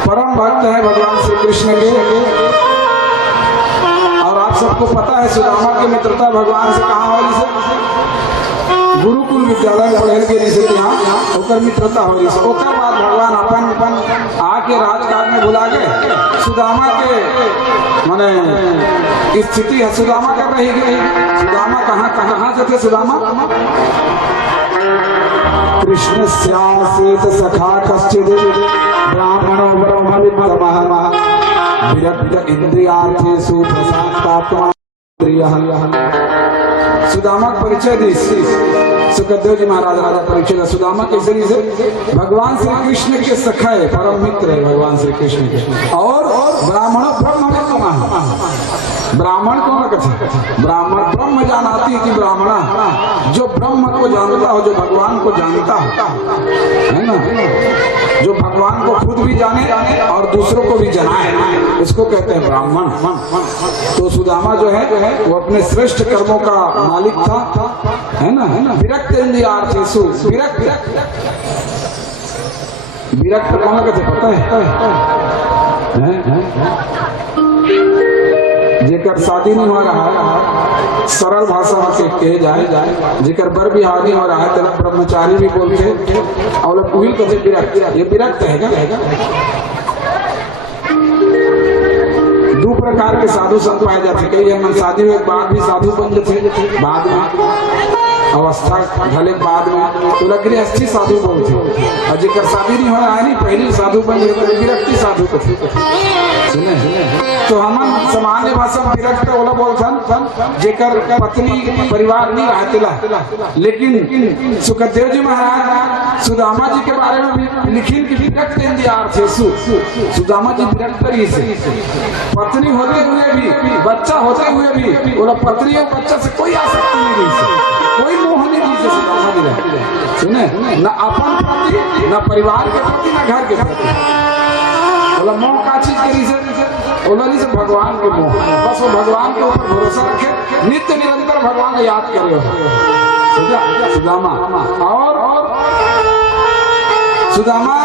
परम भक्त है भगवान श्री कृष्ण के और आप सबको पता है सुदामा की मित्रता भगवान से कहाँ वाली से गुरुकुल विद्यालय पढ़े के से यहाँ होकर मित्रता हो रही से ओकर बाद भगवान अपन आके राजकाज में बुला गए सुदामा के माने स्थिति है सुदामा कर रही गई सुदामा कहाँ से थे सुदामा कृष्ण श्यासीत सखा कश्चिद ब्राह्मणो ब्रह्मविद्मः विरक्त इंद्रियार्थेषु प्रसादात्मा सुदामा का परिचय दी सुखदेव जी महाराज राजा परिचय सुदामा कैसे भगवान श्री कृष्ण के सखा है परम मित्र है भगवान श्री कृष्ण के और ब्राह्मण ब्राह्मण कौन कथे ब्राह्मण ब्रह्म जानाती थी ब्राह्मण जो ब्रह्म को जानता हो जो भगवान को जानता हो है ना जो भगवान को खुद भी जाने और दूसरों को भी जनाए इसको कहते हैं ब्राह्मण तो सुदामा जो है वो अपने श्रेष्ठ कर्मों का मालिक था है ना विरक्त इंद्रियार्थेषु विरक्त कौन कहते पता है जेकर शादी नहीं हो रहा है सरल भाषा में कहे जाए जेकर बर बिहार नहीं हो रहा है तेरा ब्रह्मचारी भी बोलते और उहिल कहते विरक्त ये विरक्त है दो प्रकार के साधु संत पाए जाते। कई जन शादी हुए बाद भी साधु बन जाते, बाद में अवस्था ढले बाद में तो लग गृहस्थी साधु बोलते, और जेकर शादी नहीं हो है नहीं पहले साधु बन गए विरक्ति साधु को सुने। तो हम सामान्य भाषा में विरक्त बोला बोलथन जेकर पत्नी परिवार नहीं रहतेला। लेकिन सुखदेव जी महाराज सुदामा जी के बारे में भी लिखिन कि विरक्त इंदिहार थे। सुदामा जी विरक्त रही से पत्नी होते हुए भी बच्चा होते हुए भी बोला पत्नी और बच्चा से कोई आसक्ति नहीं रही, कोई मोह नहीं रही से सुदामा जी सुने, न अपन प्रति न परिवार के प्रति न घर के प्रति। बोला मोह का चीज करी से बोला से भगवान के मोह, बस वो भगवान के ऊपर भरोसा रखे, नित्य निरंतर भगवान को याद करे सुदामा। और सुदामा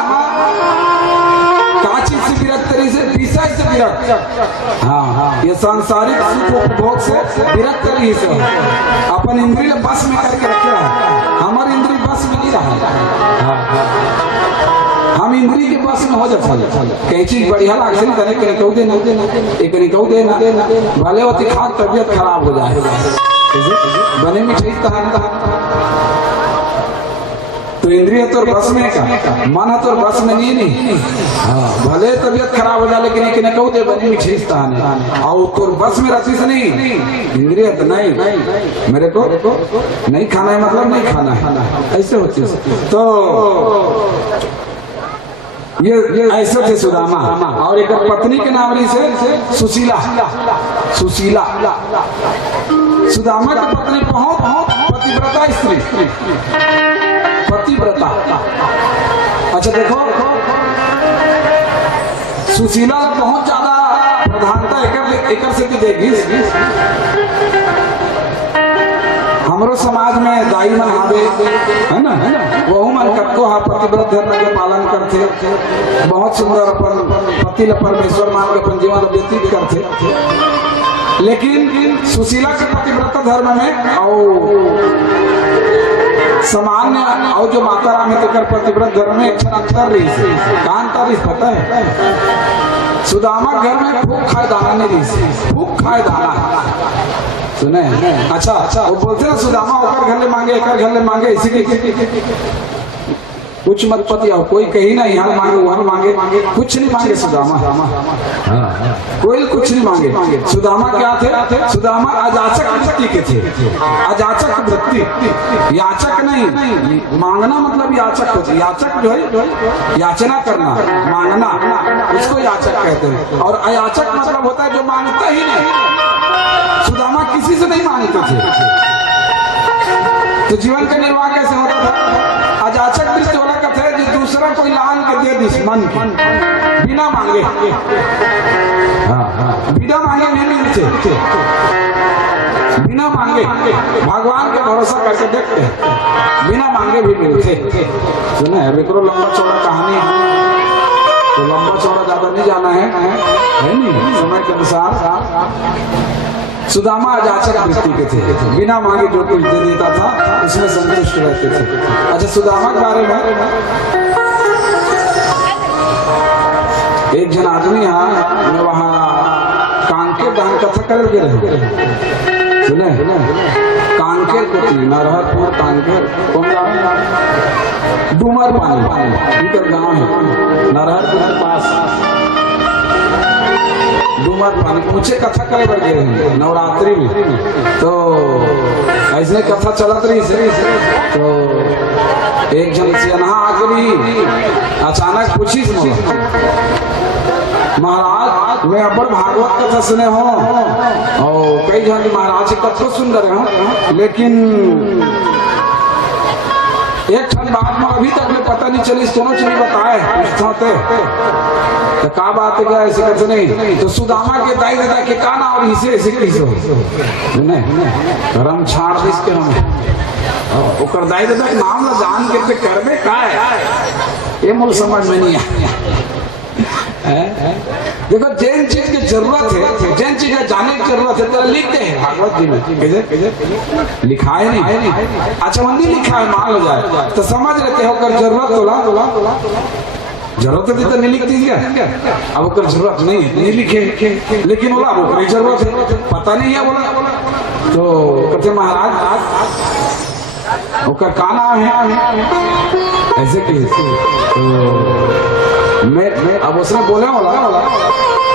का चीज से विरक्त रही से विषय से विरक्त। हाँ, ये सांसारिक सुख उपभोग से विरक्त रही से अपन इंद्रिय बस में करके रखे है। हमारी इंद्रिय बस में नहीं रहा, हम इंद्री के बस में हो जाता। कई चीज बढ़िया लागसे नहीं तने कहीं कहू देना एक कहू देना भले होती खा तबियत खराब हो जाए बने मिठाई तो इंद्रिय तो बस में का मन तो बस में नहीं। हाँ, भले तबियत खराब हो जाए लेकिन एक कहू दे बनी मिठाई और तो बस में रसी से नहीं इंद्रिय तो नहीं मेरे को नहीं खाना है मतलब नहीं खाना है, ऐसे होती है। तो ये ऐसे थे सुदामा। और एक पत्नी के नाम रही से सुशीला। सुदामा की पत्नी बहुत पतिव्रता स्त्री, पतिव्रता। अच्छा देखो सुशीला बहुत ज्यादा प्रधानता एकर से भी देगी। हमरो समाज में दाई मन हावे है ना, वहु मन कत्को हा पतिव्रत धर्म के पालन करते, बहुत सुंदर अपन पति ल परमेश्वर मान के अपन जीवन व्यतीत करते। लेकिन सुशीला के पतिव्रत धर्म में और सामान्य और जो माता रानी तो कर पतिव्रत धर्म में एक अंतर रही से कांता रही पता है। सुदामा घर में भूख खाए दाना नहीं रही, भूख खाए दाना सुने। अच्छा वो बोलते ना सुदामा होकर घर ले मांगे एक घर ले मांगे, इसी कुछ मत पति आओ कोई कही ना यहाँ मांगे वहां मांगे, कुछ नहीं मांगे सुदामा। कोई कुछ नहीं मांगे। सुदामा क्या थे? सुदामा अजाचक वृत्ति के थे। अजाचक वृत्ति, याचक नहीं, मांगना मतलब याचक होती। याचक जो है याचना करना, मांगना, उसको याचक कहते हैं। और अयाचक मतलब होता है जो मांगता ही नहीं। सुदामा किसी से नहीं मांगते थे तो जीवन का निर्वाह कैसे होता था? अजाचक दृष्टि वाला कथे जो दूसरा कोई लान के दे दुश्मन बिना मांगे, बिना मांगे नहीं मिलते, बिना मांगे भगवान के भरोसा करके देखते हैं, बिना मांगे भी मिलते। सुने है बिक्रो लंबा चौड़ा कहानी तो लंबा चौड़ा ज्यादा नहीं जाना है नहीं, समय के अनुसार। सुदामा अजाचक वृत्ति के थे, बिना मांगे जो कुछ दे देता था उसमें संतुष्ट रहते थे। अच्छा सुदामा के बारे में एक जन आदमी यहाँ मैं वहाँ कांकेर दहन कथा कर के रहे सुने कांकेर को नरहरपुर कांकेर कौन गाँव? डूमर पानी इधर गाँव है नरहरपुर पास डूमर पानी। पूछे कथा करे बढ़ गए नवरात्रि में तो ऐसे कथा चलत रही से तो एक जन से अनहा आगे अचानक पूछी महाराज मैं अब्बड़ भागवत कथा सुने हो और कई जन महाराज की कथा सुन रहे हो, लेकिन एक ठन बात में अभी तक में पता नहीं चली, दोनों चीज बताए तो का बात है ऐसे कैसे नहीं। तो सुदामा के दाई दादा के का ना और इसे ऐसे कैसे रम छाड़ इसके हम ओकर दाई दादा के नाम ना जान के करबे का है ये मूल समझ में नहीं है। देखो जैन चीज की जरूरत है, जैन चीज जाने की जरूरत है तो लिखते हैं भागवत जी में कैसे लिखा है नहीं। अच्छा मंदिर लिखा है मान लो जाए तो समझ लेते हो कर जरूरत होला जरूरत थी तो नहीं लिख दीजिए, अब ओकर जरूरत नहीं लिखे, लेकिन बोला अब ओकरी जरूरत है, पता नहीं है बोला। तो कहते महाराज ओकर का नाम है ऐसे कैसे, तो मैं अब उसने बोला बोला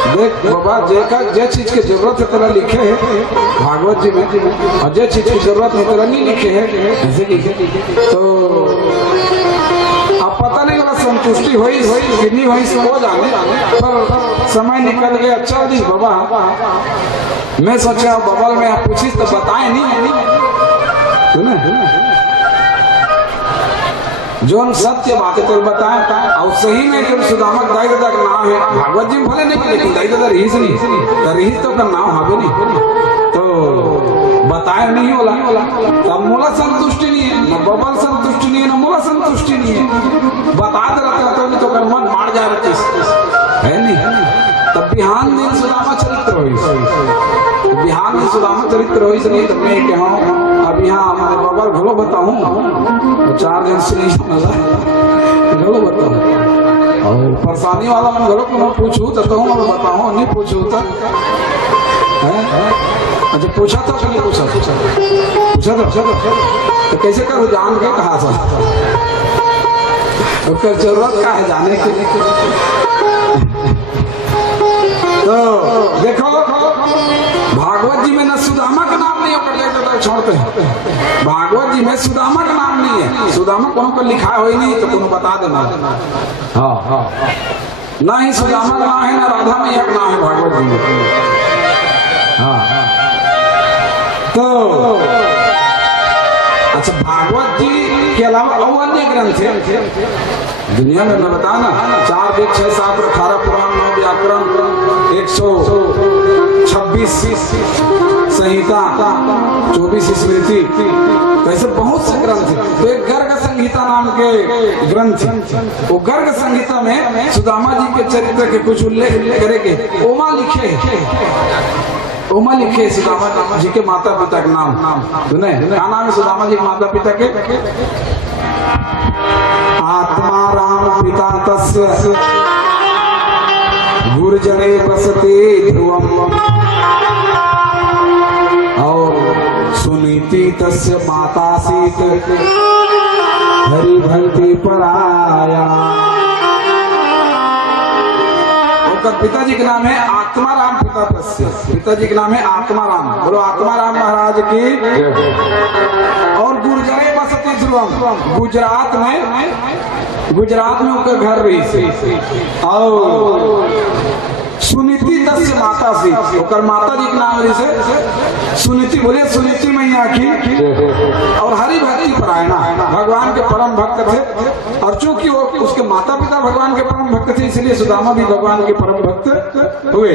देख बाबा जे चीज की जरूरत है तेरा लिखे है भागवत जी में, और जे चीज की जरूरत है तेरा नहीं लिखे है ऐसे लिखे। तो अब पता नहीं वाला संतुष्टि हुई कि नहीं हुई हो जाने, पर समय निकल गया। अच्छा दी बाबा मैं सोचा बबल में आप पूछी तो बताए नहीं, जो सत्य बात तो बताए, और सही में जो सुदामक दाई दादा का नाम है भागवत जी भले नहीं, लेकिन दाई दादा रहीस नहीं, रहीस तो का नाम हावे नहीं, तो बताए नहीं होला, तब मोला संतुष्टि नहीं है, न बबल संतुष्टि नहीं है, न मोला संतुष्टि नहीं है। बता दे रहता तो कर मन मार जा रहा है नहीं। तब बिहान दिन सुदामा चरित्र हुई, बिहान दिन सुदामा चरित्र हुई से नहीं तो मैं कहूँ अब यहाँ हमारे बबल घलो बताऊँ तो 4 दिन से नहीं सुना घलो बताऊँ, और परेशानी वाला मैं घलो को पूछूँ तो कहूँ मैं बताऊँ, नहीं पूछूँ तो अच्छा पूछा था नहीं पूछा तो कैसे करूँ जान के कहा था उसका जरूरत का है जाने के। तो देखो भागवत जी में न सुदामा का नाम नहीं है, छोड़ते हैं भागवत जी में सुदामा का नाम नहीं है, सुदामा कोनो को लिखा हो ही नहीं तो कोनो बता देना। हाँ ना ही सुदामा का नाम है ना राधा मैया का नाम है भागवत जी में। हाँ तो अच्छा भागवत जी के अलावा और अन्य ग्रंथ है दुनिया में, मैं बता ना 4 वेद 6 शास्त्र 18 पुराण 9 व्याकरण 126 संहिता 24 स्मृति, ऐसे बहुत से ग्रंथ हैं। तो एक गर्ग संहिता नाम के ग्रंथ, वो गर्ग संहिता में सुदामा जी के चरित्र के कुछ उल्लेख करेंगे। ओमा लिखे सुदामा जी के माता पिता का नाम सुने, क्या नाम है सुदामा जी के माता पिता के? आत्मा राम पिता तस्य गुर्जरे बसते ध्रुवम, और सुनीति तस्य माता सीत हरि भक्ति पराया। पिताजी का नाम है आत्माराम पिता तस्य, पिताजी का नाम है आत्माराम, बोलो आत्माराम महाराज की। और गुर्जरे बसते ध्रुवम, गुजरात में उनका घर रही, और सुनीति तस्य माता सी, और माता जी के नाम रही से सुनीति, बोले सुनीति मैया की। और हरि भक्ति परायणा, भगवान के परम भक्त थे, और चूंकि वो उसके माता पिता भगवान के परम भक्त थे इसलिए सुदामा भी भगवान के परम भक्त हुए।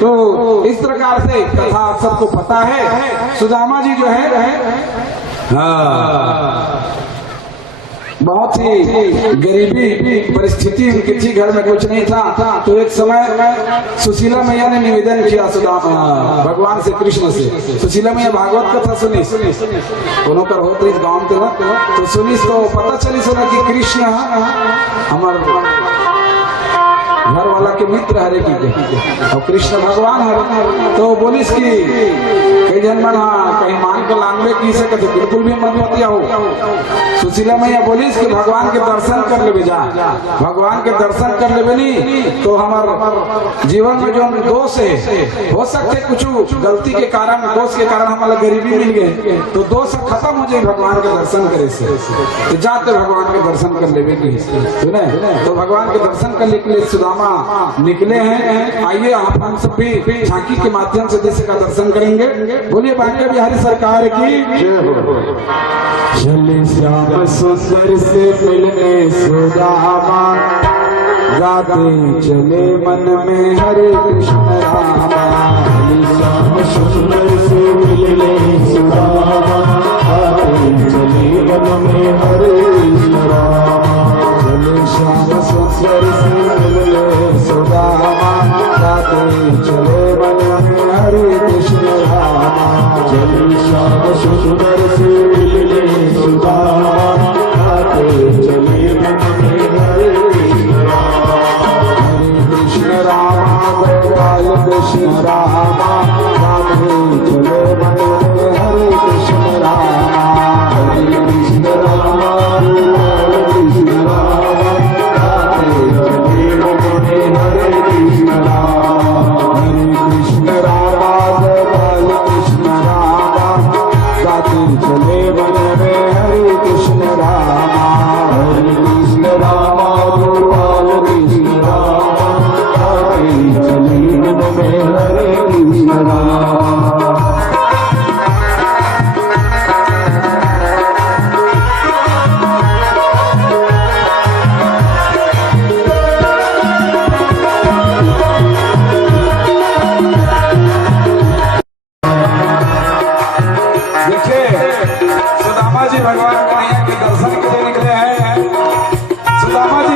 तो इस प्रकार से कथा सबको पता है, सुदामा जी जो है बहुत ही गरीबी परिस्थिति उनकी थी, घर में कुछ नहीं था। तो एक समय सुशीला मैया ने निवेदन किया भगवान से कृष्ण से, सुशीला मैया भागवत कथा सुनी दोनों कर होते इस गांव के, तो सुनी तो पता चली सुना कि कृष्ण हमारे घर वाला के मित्र हरे की, और कृष्ण भगवान हरे। तो बोलिस की कई जन मन कहीं मान कर लांगवे की से कहते बिल्कुल भी मन मत हो। सुशीला मैया बोलिस कि भगवान के दर्शन कर ले जा, भगवान के दर्शन कर ले नहीं तो हमारे जीवन में जो दोष है हो सकते कुछ गलती के कारण, दोष के कारण हमारा गरीबी मिल गए, तो दोष खत्म हो जाए भगवान के दर्शन करे से, तो जाते भगवान के दर्शन कर ले सुने। तो भगवान के दर्शन करने के लिए सुदामा निकले हैं। आइए आप हम सब भी झांकी के माध्यम से देश का दर्शन करेंगे। बोलिए बांके बिहारी सरकार की। चले श्याम सुंदर से मिलने सुदामा, गाते चले मन में हरे कृष्ण रामा। श्याम सुंदर से मिलने सुदामा, गाते चले मन में हरे कृष्ण रामा। चले श्याम सुंदर से मिलने सुदामा, गाते चले मन में हरे कृष्ण रामा। चले श्याम सुंदर से मिलने सुदामा, गाते चले मन में हरे कृष्ण रामा।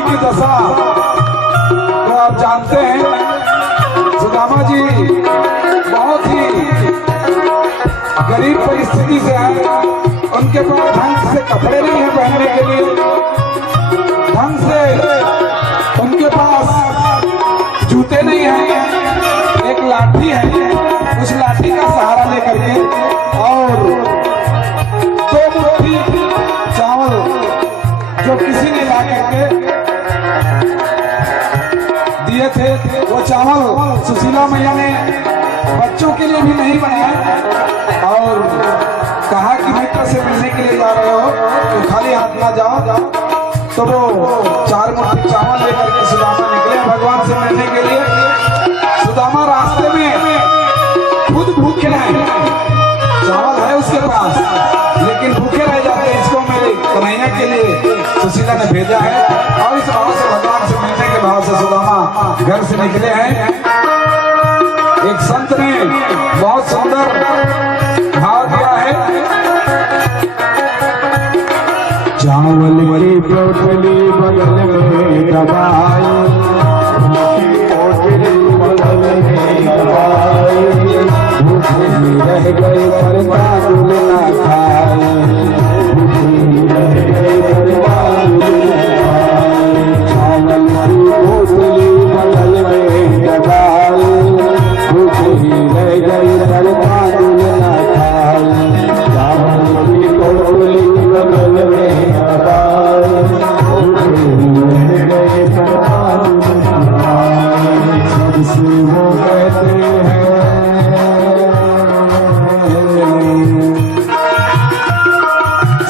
की दशा तो आप जानते हैं। सुदामा जी बहुत ही गरीब परिस्थिति से आए, उनके पास ढंग से कपड़े नहीं है पहनने के लिए, ढंग से उनके पास जूते नहीं हैं, एक लाठी है, उस लाठी का सहारा लेकर के और 2 मुट्ठी चावल जो किसी ने ला करके दिए थे, वो चावल सुशीला मैया ने बच्चों के लिए भी नहीं बनाया और कहा कि मित्र से मिलने के लिए जा रहे हो तो खाली हाथ ना जाओ। तो वो 4 मुट्ठी चावल लेकर के सुदामा निकले भगवान से मिलने के लिए। सुदामा रास्ते में खुद भूखे रहे, चावल है उसके पास लेकिन भूखे रह जाते, इसको मेरे कन्हैया के लिए सुशीला ने भेजा है। और इस भाव से भगवान से मिलने के भाव से सुदामा घर से निकले हैं। एक संत ने बहुत सुंदर भाव दिया है, चावल की पोटली बगल में दबाई, पोटली बगल में दबाई, भूखी रह गई पर तांदूल ना खाए, भूखी रह गई पर तांदूल ना खाए। चावल की पोटली बगल में दबाई, भूखी रह गई पर तांदूल ना खाए। चावल की पोटली बगल में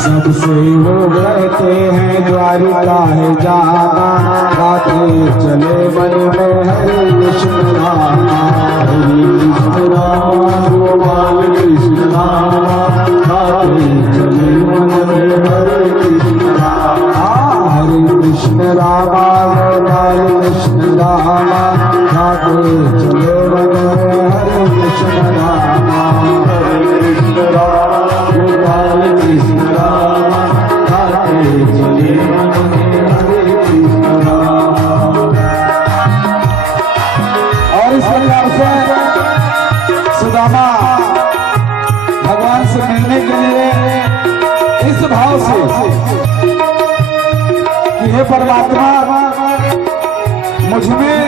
सबसे वो कहते हैं द्वारिका है जाना, गाते चले मन में हरे कृष्ण राम, हरे कृष्ण राम गोपाल कृष्ण राम, गाते चले मन में हरे कृष्ण राम, हरे कृष्ण राम गोपाल कृष्ण राम, गाते चले मन में हरे कृष्ण राम, हरे कृष्ण राम गोपाल कृष्ण राम, गाते चले मन में हरे कृष्ण राम। और इस प्रकार से सुदामा भगवान से मिलने के लिए इस भाव से कि हे परमात्मा, मुझ में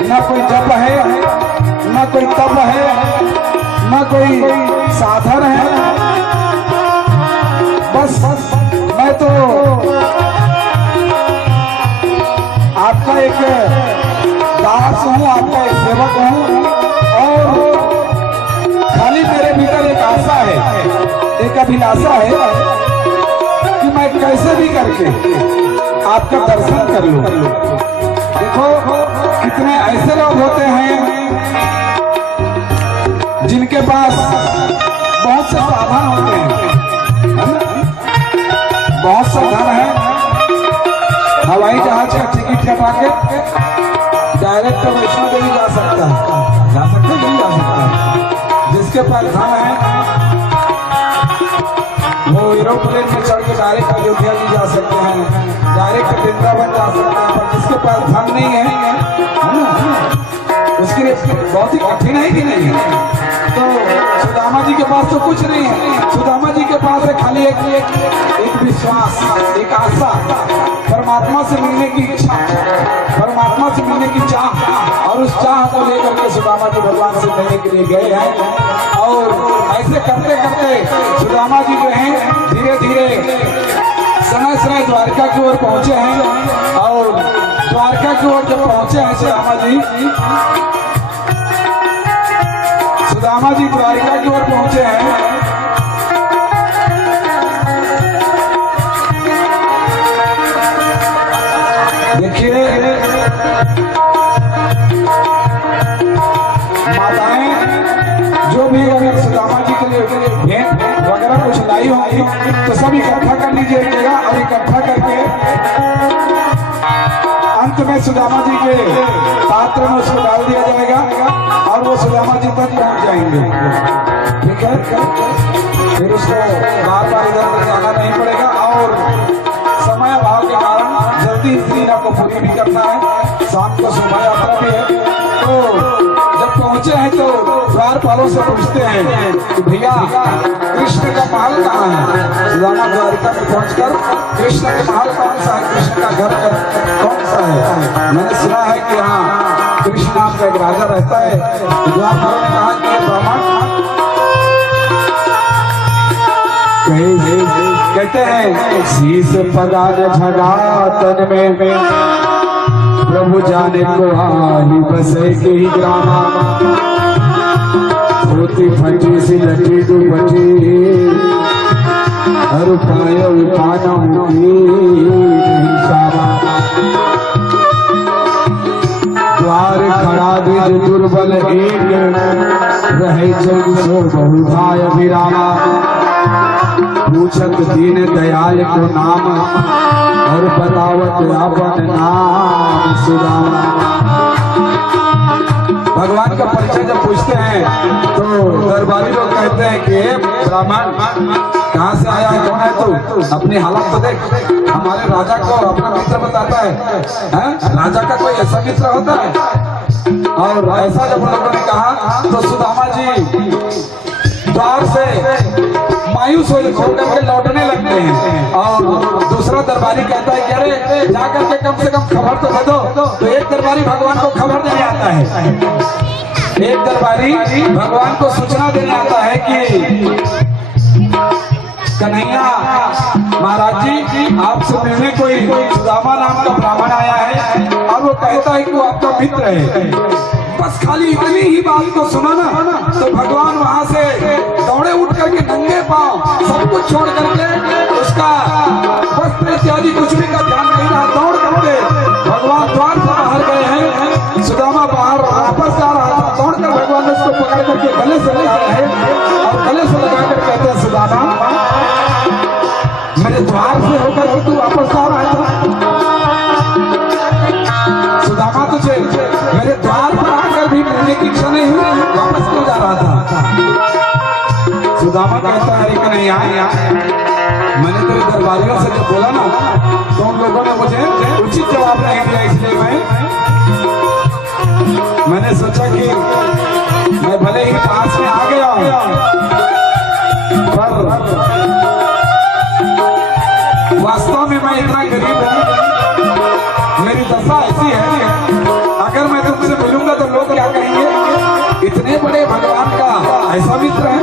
न कोई जप है, न कोई तप है, न कोई साधन है, बस मैं तो आपका एक दास हूँ, आपका एक सेवक हूँ और खाली मेरे भीतर एक आशा है, एक अभिलाषा है कि मैं कैसे भी करके आपका दर्शन कर लूं। देखो कितने ऐसे लोग होते हैं जिनके पास बहुत से साधन होते हैं, बहुत सा धन है, हवाई जहाज का टिकट कटा के डायरेक्ट वैष्णो देवी जा सकता है, जा सकते नहीं जा सकता। जिसके पास धन है वो एरोप्लेन में चढ़ के डायरेक्ट अयोध्या जी जा सकते हैं, डायरेक्ट वृंदावन जा सकते हैं। पर जिसके पास धन नहीं है उसके लिए बहुत ही कठिन है कि नहीं है। तो सुदामा जी के पास तो कुछ नहीं है, सुदामा जी के पास है खाली एक विश्वास, एक आशा, परमात्मा से मिलने की इच्छा, परमात्मा से मिलने की चाह, और उस चाह को लेकर के सुदामा जी भगवान से मिलने के लिए गए हैं। और ऐसे करते करते सुदामा जी जो हैं धीरे धीरे समय समय द्वारका की ओर पहुंचे हैं। और द्वारका की ओर जब पहुंचे हैं सुदामा जी द्वारका की ओर पहुंचे हैं। देखिए माताएं जो भी अगर सुदामा जी के लिए भेंट वगैरह कुछ लाई होंगी तो सब इकट्ठा कर लीजिएगा, और इकट्ठा करके अंत में सुदामा जी के पात्र में उसको डाल दिया जाएगा और वो सुदामा जी तक पहुंच जाएंगे। ठीक है, फिर उसको बार बार इधर जाना नहीं पड़ेगा। और समय अभाव के कारण शाम को शोभा यात्रा भी है। तो जब पहुंचे हैं तो द्वारपालों से पूछते हैं कि भैया कृष्ण का महल कहाँ है। सुदामा द्वारिका में पहुंचकर कृष्ण का महल कौन सा है, कृष्ण का घर कौन सा है। मैंने सुना है कि हाँ कृष्ण नाम का एक राजा रहता है। द्वारपालों ने कहा कि ब्राह्मण कहते हैं शीश पगार झगातन में प्रभु जाने को आई बसे के ही ग्रामा होती फटी सी लटी दुपटी हर पाय उपाना द्वार खड़ा द्विज दुर्बल एक रहे जग सो बहुधाय विरामा पूछत दीन दयाल को नाम और बतावत अपन नाम सुदामा। भगवान का परिचय जब पूछते हैं तो दरबारी लोग कहते हैं कि ब्राह्मण कहाँ से आया है, कौन है तू, अपनी हालत तो देख। हमारे राजा को अपना मित्र बताता है? राजा का कोई ऐसा मित्र होता है? और ऐसा जब लोगों ने कहा तो सुदामा जी द्वार से मायूस होकर के लौटने लगते हैं। और दूसरा दरबारी कहता है कि अरे जाकर के कम से कम खबर तो दे दो। तो एक दरबारी भगवान को खबर देने आता है, एक दरबारी भगवान को सूचना देने आता है कि कन्हैया महाराज जी आपसे मिलने कोई सुदामा नाम का ब्राह्मण आया है और वो कहता है कि वो आपका मित्र है। बस खाली इतनी ही बात को सुना ना तो भगवान वहां से दौड़े उठ करके नंगे पांव सब कुछ छोड़ करके उसका वस्त्र इत्यादि कुछ भी का ध्यान नहीं रहा, दौड़ करके भगवान द्वार से बाहर गए हैं। सुदामा बाहर वापस जा रहा था, दौड़ कर भगवान ने उसको पकड़ करके गले से लगा रहे और गले से लगा कर कहते हैं सुदामा मेरे द्वार से होकर के तू वापस आ रहा था। सुदामा तुझे मेरे द्वार पर आकर भी मिलने की इच्छा नहीं हुई, वापस क्यों जा रहा था। सुदामा कहता है कि नहीं आया, मैंने तेरे दरबारियों से जब बोला ना तो उन लोगों ने मुझे उचित जवाब नहीं दिया, इसलिए मैंने सोचा कि मैं भले ही पास में आ गया पर वास्तव में मैं इतना गरीब हूँ, मेरी दशा ऐसी है अगर मैं तुमसे मिलूंगा तो लोग क्या कहेंगे, इतने बड़े भगवान का ऐसा मित्र है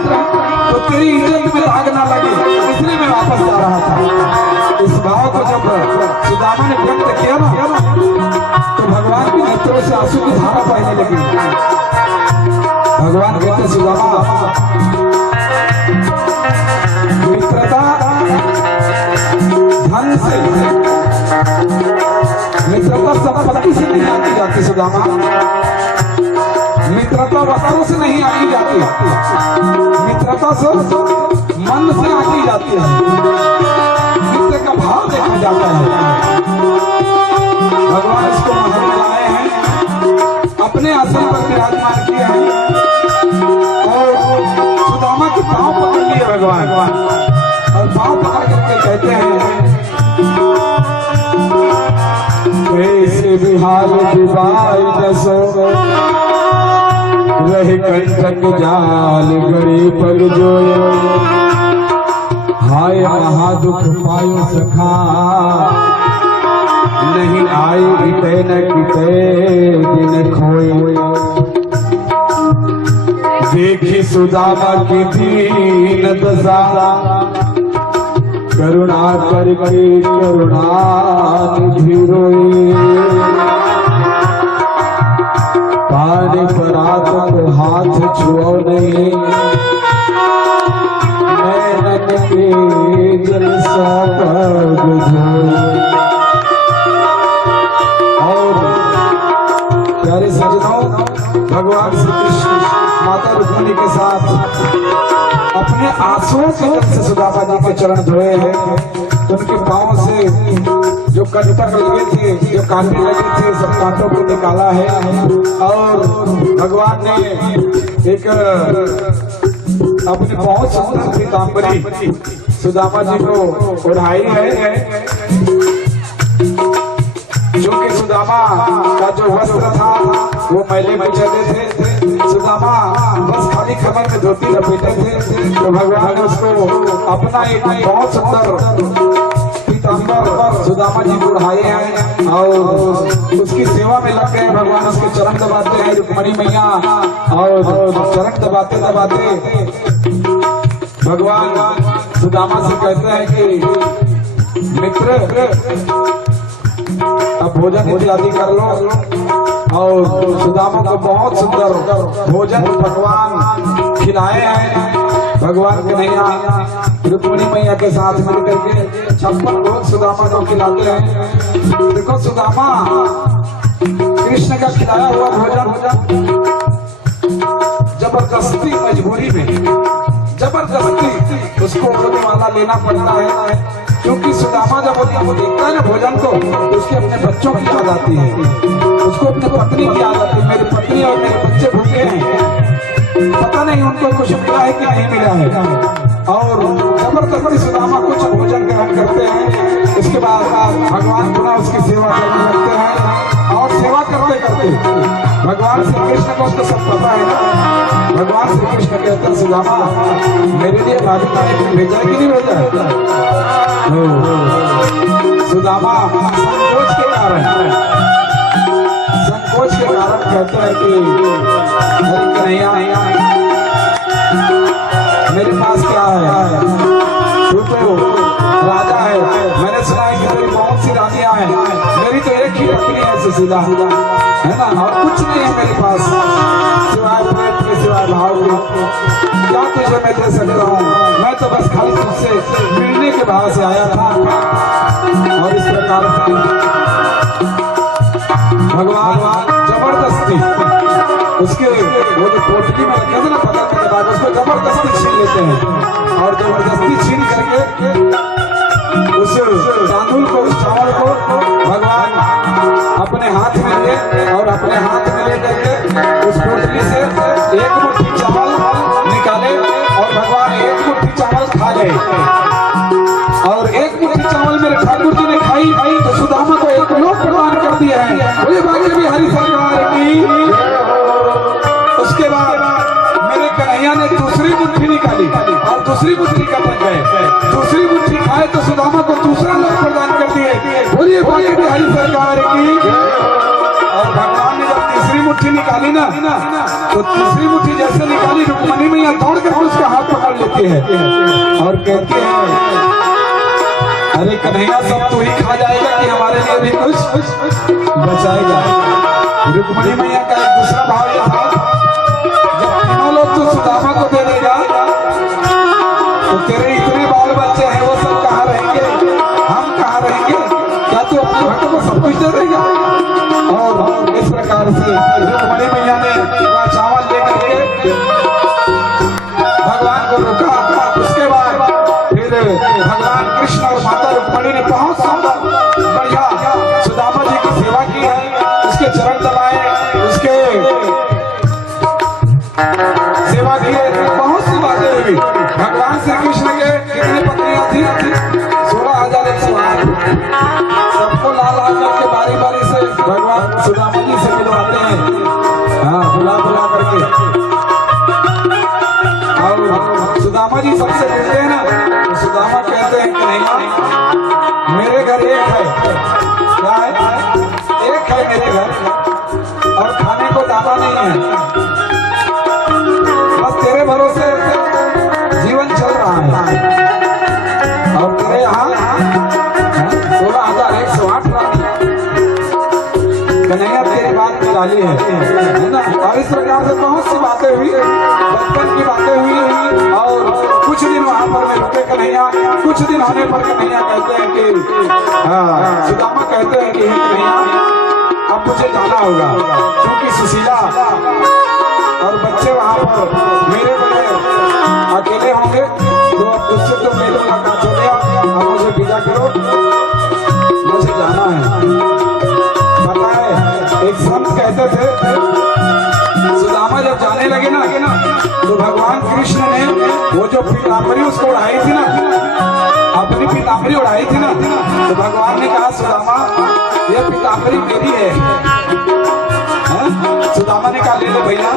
तो तेरी इज्जत में आग ना लगे, इसलिए मैं वापस जा रहा था। इस भाव को जब सुदामा ने व्यक्त किया ना तो भगवान के नेत्रों से आंसू की धारा बहने लगी। भगवान कहते सुदामा मित्रता धन से, मित्रता संपत्ति से नहीं आती जाती सुदामा, मित्रता वस्त्रों से नहीं आती जाती, मित्रता से मन से आती जाती है, मित्र का भाव देखा जाता है। भगवान इसको महल में लाए हैं, अपने आसन पर विराजमान किए हैं और सुदामा के पांव पकड़ लिए भगवान और पांव पकड़ करके कहते हैं कैसे बिहार दिवाई दसो रहे कंटक जाल गड़ी पग जो हाय महादुख पायो सखा नहीं आई किते न किते दिन खोए देखी सुदामा की दीन दशा करुणा करके करुणा निधि रोए पानी पर को हाथ छुओ नहीं नैनन के जल सा पग और प्यारे सजनों भगवान श्री कृष्ण माता रुक्मिणी के साथ अपने आंसुओं के जल से सुदामा जी के चरण धोए हैं। उनके पांव से जो कंटक लगे थे, जो कांटे लगे थे, सब कांटों को निकाला है और भगवान ने एक अपने बहुत सुंदर पीताम्बरी सुदामा जी को ओढ़ाई है, जो कि सुदामा का जो जो वस्त्र था वो मैले में चले थे। सुदामा बस खाली कमर में धोती लपेटे थे, तो भगवान ने उसको अपना एक बहुत सुंदर पीताम्बर सुदामा जी बुढ़ाए हैं और उसकी सेवा में लग गए। भगवान उसके चरण दबाते हैं, रुक्मणी मैया, और चरण दबाते दबाते भगवान सुदामा से कहते हैं कि मित्र अब भोजन इत्यादि कर लो। और सुदामा को बहुत सुंदर भोजन भगवान खिलाए हैं। भगवान कन्हैया रुक्मणी मैया के साथ मिलकर के 56 भोग सुदामा को खिलाते हैं। देखो सुदामा कृष्ण का खिलाया हुआ भोजन जबरदस्ती मजबूरी में जबरदस्ती उसको वाला लेना पड़ता है, क्योंकि सुदामा जब वो देखता है ना भोजन को तो उसके अपने बच्चों की याद आती है, उसको अपने पत्नी की याद आती है। मेरी पत्नी और मेरे बच्चे भूखे हैं, पता नहीं उनको कुछ मिला है कि नहीं मिला है। और जबरदस्ती सुदामा कुछ भोजन ग्रहण करते हैं। उसके बाद भगवान पुनः उसकी सेवा करने लगते हैं। और सेवा करते करते भगवान श्री कृष्ण को तो सब पता है ना, भगवान श्री कृष्ण कहते हैं सुदामा मेरे लिए भाभी ने भेजा है कि नहीं भेजा है? सुदामा संकोच के कारण कहते हैं कि हरि कन्हैया मेरे पास क्या है, तू तो राजा है, मैंने सुना है कि मेरी बहुत सी रानियां हैं, मेरी तो एक ही पत्नी है सुशीला, है ना, और कुछ नहीं है मेरे पास सिवाय प्रेम के, सिवाय भाव के। क्या तुझे मैं दे सकता हूँ? मैं तो बस खाली तुझसे मिलने के भाव से आया था। और इस प्रकार भगवान जबरदस्ती उसके वो जो पोटली में रखे थे ना पकड़ के दबा उसको जबरदस्ती छीन लेते हैं। और जबरदस्ती छीन करके उस चांदुल को, उस चावल को भगवान अपने हाथ में ले और अपने हाथ में ले करके उस पोटली से एक मुट्ठी चावल निकाले और भगवान एक मुट्ठी चावल खा गए। और एक मुट्ठी चावल मेरे ठाकुर जी ने खाई तो सुदामा को एक लोक प्रदान कर दिया है। बोले बाकी भी हरि सरकार की। उसके बाद मेरे कन्हैया ने दूसरी मुट्ठी निकाली और दूसरी मुट्ठी का बन गए, दूसरी मुट्ठी खाए तो सुदामा को दूसरा लोक प्रदान कर दिए। बोलिए बाकी भी हरि सरकार की। और भगवान ने जब तीसरी मुट्ठी निकाली ना तो तीसरी मुट्ठी जैसे निकाली रुक्मणी मैया दौड़ कर उसका हाथ पकड़ लेते हैं और कहते हैं अरे कन्हैया सब तू ही खा जाएगा कि हमारे लिए भी कुछ बचाएगा। रुक्मणी मैया का एक दूसरा भाव यह था जब तीनों लोग तू सुदामा को दे देगा तो तेरे इतने बाल बच्चे हैं वो सब कहाँ रहेंगे, हम कहाँ रहेंगे? क्या तू अपने भक्त को सब कुछ दे देगा? और इस प्रकार से रुक्मणी मैया ने वह चावल लेकर के भगवान को रोका। उसके बाद फिर भगवान कृष्ण और माता रुक्मणी ने बहुत बढ़िया सुदामा जी की सेवा की है, उसके चरण दबाए, उसके सेवा की, बहुत सी बातें हुई। भगवान श्री कृष्ण के कितनी पत्नियां थी? 16,108। सबको लाल आकर के बारी बारी से भगवान सुदामा जी से मिलवाते हैं, हाँ बुला बुला करके। और सुदामा जी सबसे मिलते हैं ना तो सुदामा कहते हैं कि नहीं मेरे घर एक है, क्या है? एक है मेरे घर और खाने को दाना नहीं है, बस तेरे भरोसे जीवन चल रहा है। और तेरे यहाँ 16,108 कन्हैया तेरी बात निकाली है ना। और इस प्रकार से बहुत सी बातें हुई, बचपन की बातें हुई। और कुछ दिन वहां पर मैं रुके कन्हैया, कुछ दिन होने पर कन्हैया कहते हैं कि सुदामा कहते हैं कि कन्हैया अब मुझे जाना होगा, क्योंकि सुशीला और बच्चे वहां पर मेरे बगैर अकेले होंगे, तो अब उससे तो मेरे मुलाकात हो गया, अब मुझे विदा करो, मुझे जाना है। पता है एक संत कहते थे सुदामा जब जाने लगे ना तो भगवान कृष्ण ने वो जो पीताम्बरी उसको उड़ाई थी ना, अपनी पीताम्बरी उड़ाई थी ना, तो भगवान ने कहा सुदामा ये पीताम्बरी मेरी है, सुदामा ने कहा ले लो भैया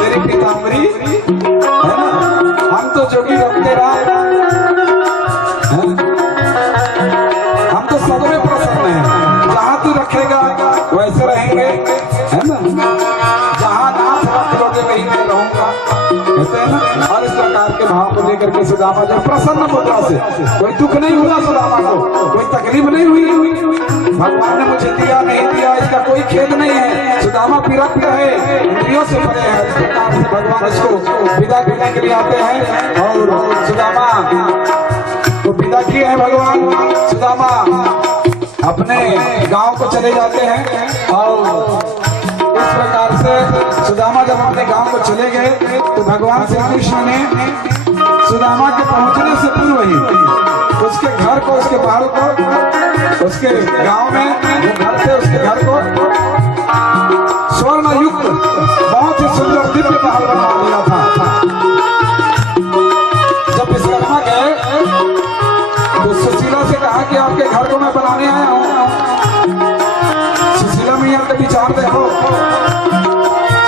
तेरी पीताम्बरी है ना, हम तो जोगी रखते रहा, हम तो सब में प्रसन्न है, जहाँ तू रखेगा वैसे रहेंगे है ना, जहाँ नाथ रख लोगे वहीं मैं रहूंगा कहते हैं ना। और इस प्रकार के भाव को लेकर के सुदामा जब प्रसन्न मुद्रा से, कोई दुख नहीं हुआ सुदामा को, कोई तकलीफ नहीं हुई, भगवान ने मुझे दिया नहीं दिया इसका कोई खेद नहीं है, सुदामा विरक्त है, इंद्रियों से परे है, इस प्रकार से भगवान इसको विदा करने के लिए आते हैं और सुदामा को विदा किए हैं भगवान। सुदामा अपने गांव को चले जाते हैं और इस प्रकार से सुदामा जब अपने गांव को चले गए तो भगवान श्री कृष्ण ने सुदामा के पहुंचने से पूर्व ही उसके घर को, उसके बाल को, उसके गांव में जो घर थे उसके घर को स्वर्ण युक्त बहुत ही सुंदर दिव्य महल बना दिया था। जब विश्वकर्मा गए तो सुशीला से कहा कि आपके घर को मैं बनाने आया हूँ। सुशीला मैया के विचार देखो,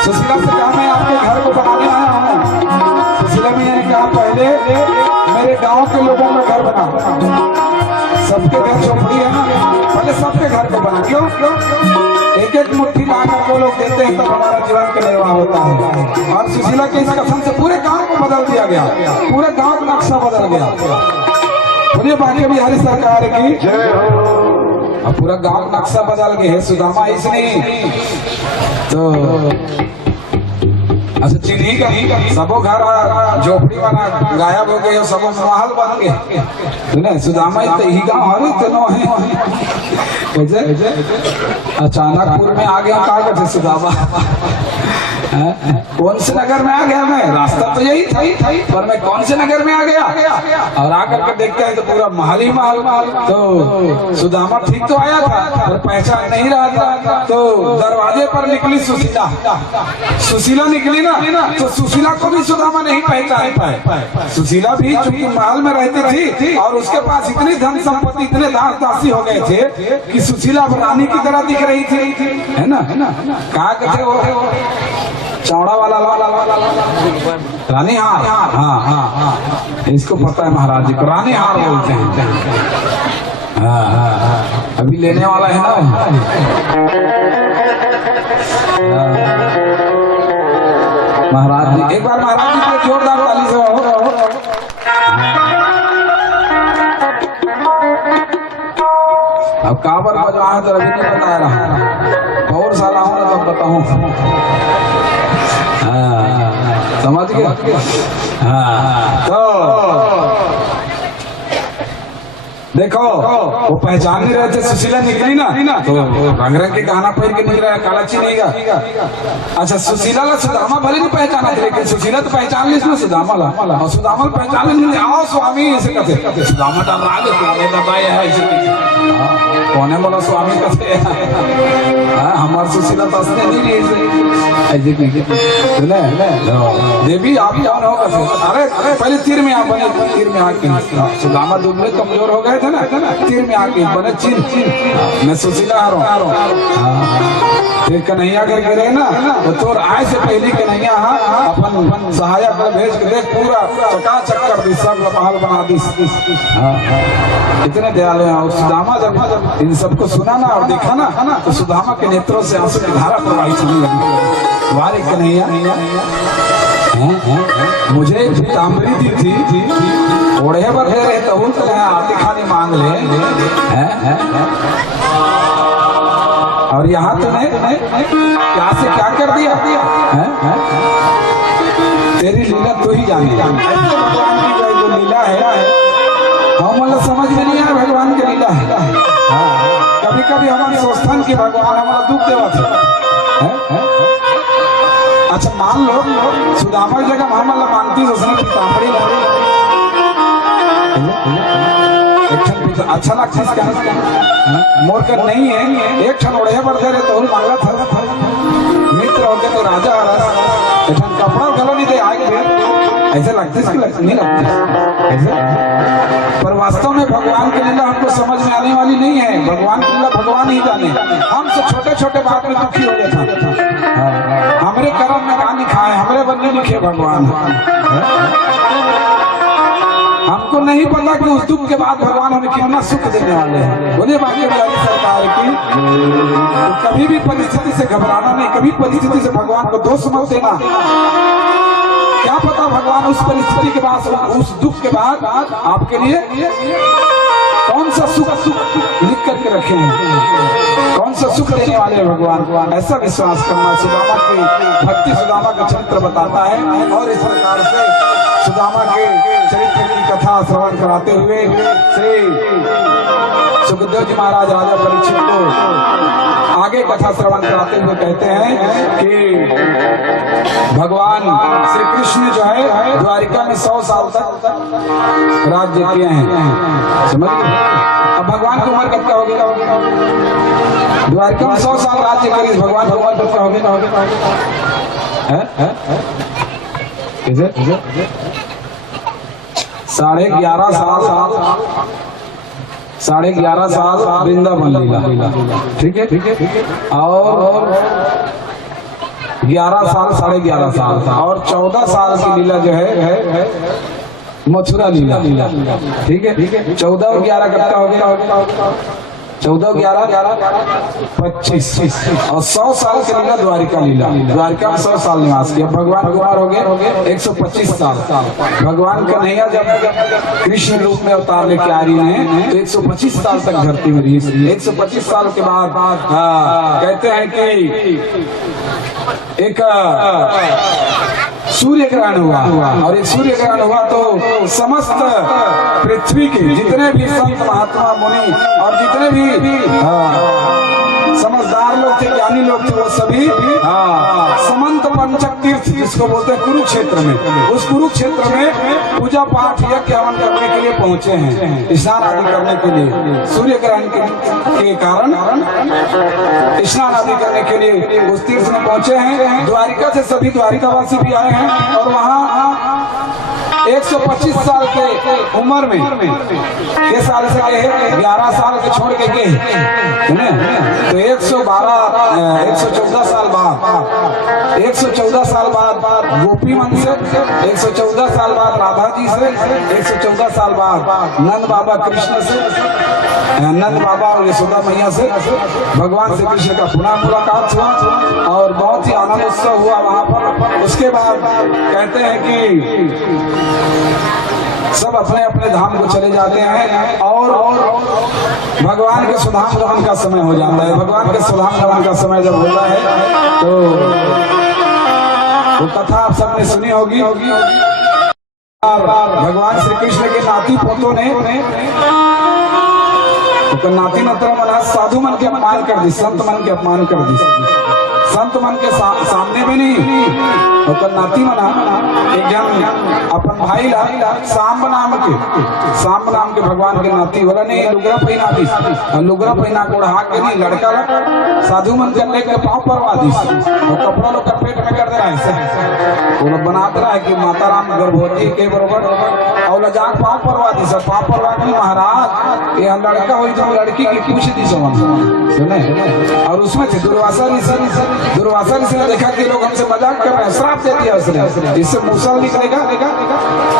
सुशीला से कहा मैं आपके घर को बनाने आया हूँ। सुशीला मैया ने कहा पहले मेरे गांव के लोगों का घर बना, सबके घर झोपड़ी है ना, पहले सबके घर को बना, क्यों एक एक मुट्ठी ला कर वो लोग देते हैं तब हमारा जीवन का निर्वाह होता है। और सुशीला के इस कथन से पूरे गांव को बदल दिया गया, पूरे गांव का नक्शा बदल गया। बोलिए बांके बिहारी सरकार की जय हो। अब पूरा गांव नक्शा बदल गया है, सुदामा इसने तो अच्छा चिन्ही का सबो घर झोपड़ी बना गायब हो गए, सबो महल बन गए ना। सुदामा तो ही गाँव हर इतनो है अचानकपुर में आ गया, कहा करते सुदामा कौन से नगर में आ गया मैं, रास्ता तो यही था पर मैं कौन से नगर में आ गया। और आकर के देखते हैं तो पूरा महल ही महल। तो सुदामा ठीक तो आया था पर पहचान नहीं रहा था, तो दरवाजे पर निकली सुशीला, सुशीला निकली ना तो सुशीला को भी सुदामा नहीं पहचान पाए। सुशीला भी चूंकि महल में रहती थी और उसके पास इतनी धन संपत्ति, इतने दास दासी हो गए थे कि सुशीला रानी की तरह दिख रही थी, है ना। कहा कहते वो चौड़ा वाला रानी हार, हाँ इसको पता है महाराज जी को रानी हार बोलते हैं। अभी लेने वाला है ना महाराज जी, एक बार महाराज जी को जोरदार ताली से हो। अब काबर बजवा है तो अभी नहीं बता रहा, और साला हूँ ना तब बताऊँ। समझ गए। तो देखो वो पहचान नहीं रहे थे, सुशीला निकली ना तो रंग रंग के गहना पहन के निकला, कालाची नहीं गा। अच्छा सुशीला ला सुदामा भले नहीं पहचाना थे, लेकिन सुशीला तो पहचान ली सुदामा ला, और सुदामा पहचान ली आओ स्वामी ऐसे कहते, सुदामा तो राज बताया है ऐसे कौन है बोला स्वामी कहते हमारे सुशीला तो असने नहीं ऐसे देवी आप कौन हो कहते, अरे पहले तीर में आप बने, तीर में आके सुदामा दुबले कमजोर हो गए थे ना, तीर में आके बने चिन्ह मैं सुशीला आ रहा हूँ। फिर कन्हैया करके रहे ना तो तोर आय से पहले कन्हैया अपन सहायक को भेज के देख पूरा चकाचक कर दी, सब महल बना दी। इतने दयालु हैं। और सुदामा जब इन सबको सुना ना और देखा ना तो सुदामा के नेत्रों से आंसू की धारा प्रवाहित होने लगी। वारे कन्हैया मुझे तांबरी दी थी, ओढ़े पर दे रहे तो आती खानी मांग ले, और यहाँ तुमने क्या से क्या कर दिया है? तेरी लीला तो ही जानी, जो लीला है हम मतलब समझ में नहीं आया भगवान की लीला है। कभी कभी हमारे सोचते कि भगवान हमारा दुख देवा थे। अच्छा मान लो सुदामा की जगह हम मानती पीताम्बरी अच्छा लगता है मोर कर नहीं है, एक क्षण ओढ़े पर दे रहे तो मांगा था मित्र होते तो राजा कपड़ा गलो नहीं दे आए ऐसे लगते नहीं लगते ऐसे। पर वास्तव में भगवान की लीला हमको समझ में आने वाली नहीं है। भगवान की लीला भगवान ही जाने। हम तो छोटे छोटे बात में दुखी हो जाता। हमारे कर्म में कहा लिखा है, हमारे बनने लिखे भगवान। हमको नहीं पता कि उस दुख के बाद भगवान हमें कितना सुख देने वाले हैं। बोले बाकी वाली सरकार की तो कभी भी परिस्थिति से घबराना नहीं, कभी परिस्थिति से भगवान को दोष मत देना। क्या पता भगवान उस परिस्थिति के बाद, उस दुख के बाद आपके लिए कौन सा सुख लिख करके रखे हैं, कौन सा सुख देने वाले हैं भगवान। ऐसा विश्वास करना सुदामा की भक्ति, सुदामा का चरित्र बताता है। और इस प्रकार से सुदामा के चरित्र की कथा श्रवण कराते हुए श्री सुखदेव जी महाराज राजा परीक्षित को आगे कथा श्रवण कराते हुए कहते हैं कि भगवान श्री कृष्ण जो है द्वारिका में 100 साल तक राज्य किए हैं। समझ गए? अब भगवान की उम्र कब का होगी? द्वारिका में 100 साल राज्य करी, भगवान की उम्र कब का होगी? 11.5 साल वृंदावन लीला। ठीक है। और 11 साल 11.5 साल और 14 साल की लीला जो है मथुरा लीला। ठीक है। 14 और 11 कब का हो गया? 14 11 25 और 100 साल की लीला द्वारिका लीला। द्वारिका में 100 साल निवास किया। भगवान कुमार हो गए 125 साल। भगवान कन्हैया जब कृष्ण रूप में अवतार लेके आ रही है तो 125 साल तक धरती में रही। 125 साल के बाद कहते हैं कि एक सूर्य ग्रहण हुआ। और एक सूर्य ग्रहण हुआ तो समस्त पृथ्वी के जितने भी संत महात्मा मुनि और जितने भी समझदार लोग थे, ज्ञानी लोग थे, वो सभी समंत पंचक तीर्थ जिसको बोलते हैं कुरुक्षेत्र में, उस कुरुक्षेत्र में पूजा पाठ यज्ञ हवन करने के लिए पहुंचे हैं, स्नान आदि करने के लिए। सूर्य ग्रहण के कारण स्नान आदि करने के लिए उस तीर्थ में पहुंचे हैं। द्वारिका से सभी द्वारिकावासी भी आए हैं और वहाँ 125 साल के उम्र में के साल से गए, 11 साल के छोड़ के गए तो 114 साल बाद 114 साल बाद गोपी मन से, 114 साल बाद राधा जी से, 114 साल बाद नंद बाबा कृष्ण से, नंद बाबा और यशोदा मैया से भगवान श्री कृष्ण का पुनः मुलाकात हुआ और बहुत ही आनंद उत्सव हुआ वहां पर। उसके बाद कहते हैं कि सब अपने अपने धाम को चले जाते हैं और भगवान के सुधाम गमन का समय हो जाता है। भगवान के सुधाम गमन का समय जब होता है तो वो कथा आप सबने सुनी होगी। भगवान श्री कृष्ण के नाती पोतों ने तो नाती नतर मना साधु मन के अपमान कर दी, संत मन के अपमान कर दी। संत मन के सामने में नहीं तो नाती मना एक जन अपन भाई ला सांब नाम के भगवान के नाती बोला नहीं लुगरा पहिना दी, लुगरा पहिना को उड़ा के नहीं लड़का साधु मन के लेकर पाँव परवा दी और कपड़ा लोग का पेट में कर दे रहा है। वो लोग बनाते रहा है कि माता राम गर्भवती के बरोबर और जाग पाँव परवा दी। सब पाँव परवा दी महाराज ये लड़का हुई तो लड़की की पूछ दी सुने। और उसमें थे दुर्वासा ऋषि ने देखा कि लोग हमसे मजाक कर रहे हैं, श्राप दे दिया उसने, इससे मूसल निकलेगा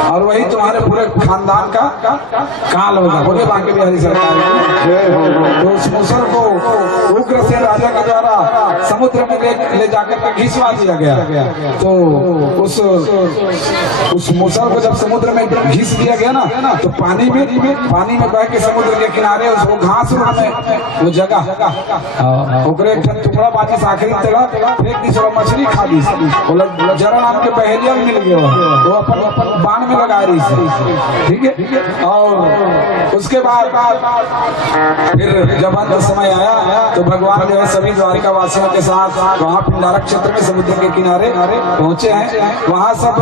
और वही तुम्हारे पूरे खानदान का काल होगा। बोले बांके बिहारी सरकार तो उस मूसल को उग्रसेन राजा के द्वारा समुद्र में ले जाकर के घिसवा दिया गया। तो उस मूसल को जब समुद्र में घिस दिया गया ना तो पानी में बह के समुद्र के किनारे उसको घास में वो जगह टुकड़ा बाकी से आखिरी तेरा फेंक दी, मछली खा दी। जरा नाम के पहेलिया मिल गया वो अपन बाण में लगा रही थी। ठीक है। और उसके बाद फिर जब अंत समय आया तो भगवान जो है सभी द्वारिका वासियों के साथ वहाँ पिंडारक क्षेत्र में समुद्र के किनारे पहुंचे हैं। वहाँ सब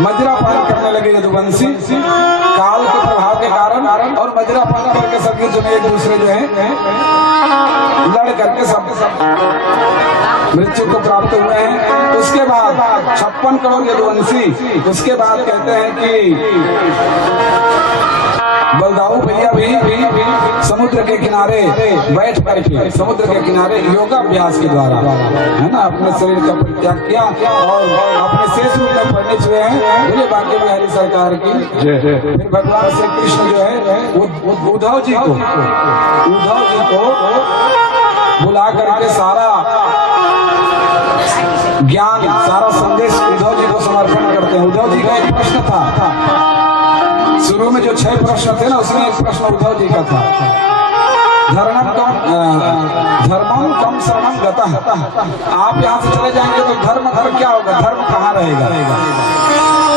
मदिरा पान करने लगे यदुवंशी काल के प्रभाव के कारण और मदिरा पान करके सभी जो एक दूसरे जो है लड़ करके सब मृत्यु को प्राप्त हुए हैं। उसके उसके बाद 56 करोड़ यदुवंशी, उसके बाद कहते हैं कि बलदाऊ भैया भी समुद्र के किनारे बैठ करके समुद्र के किनारे योगाभ्यास के द्वारा है ना अपने शरीर का परित्याग किया और अपने शेष रूप में परिणित हुए हैं। बोले बाकी बिहारी सरकार की। फिर भगवान श्री कृष्ण जो है उद्धव जी को बुला करके सारा ज्ञान सारा संदेश उद्धव जी को समर्पण करते हैं। उद्धव जी का एक प्रश्न था, शुरू में जो 6 प्रश्न थे ना, उसमें एक प्रश्न उद्धव जी का था, धर्मम कम शरणम गतः। आप यहाँ से चले जाएंगे तो धर्म क्या होगा, धर्म कहाँ रहेगा।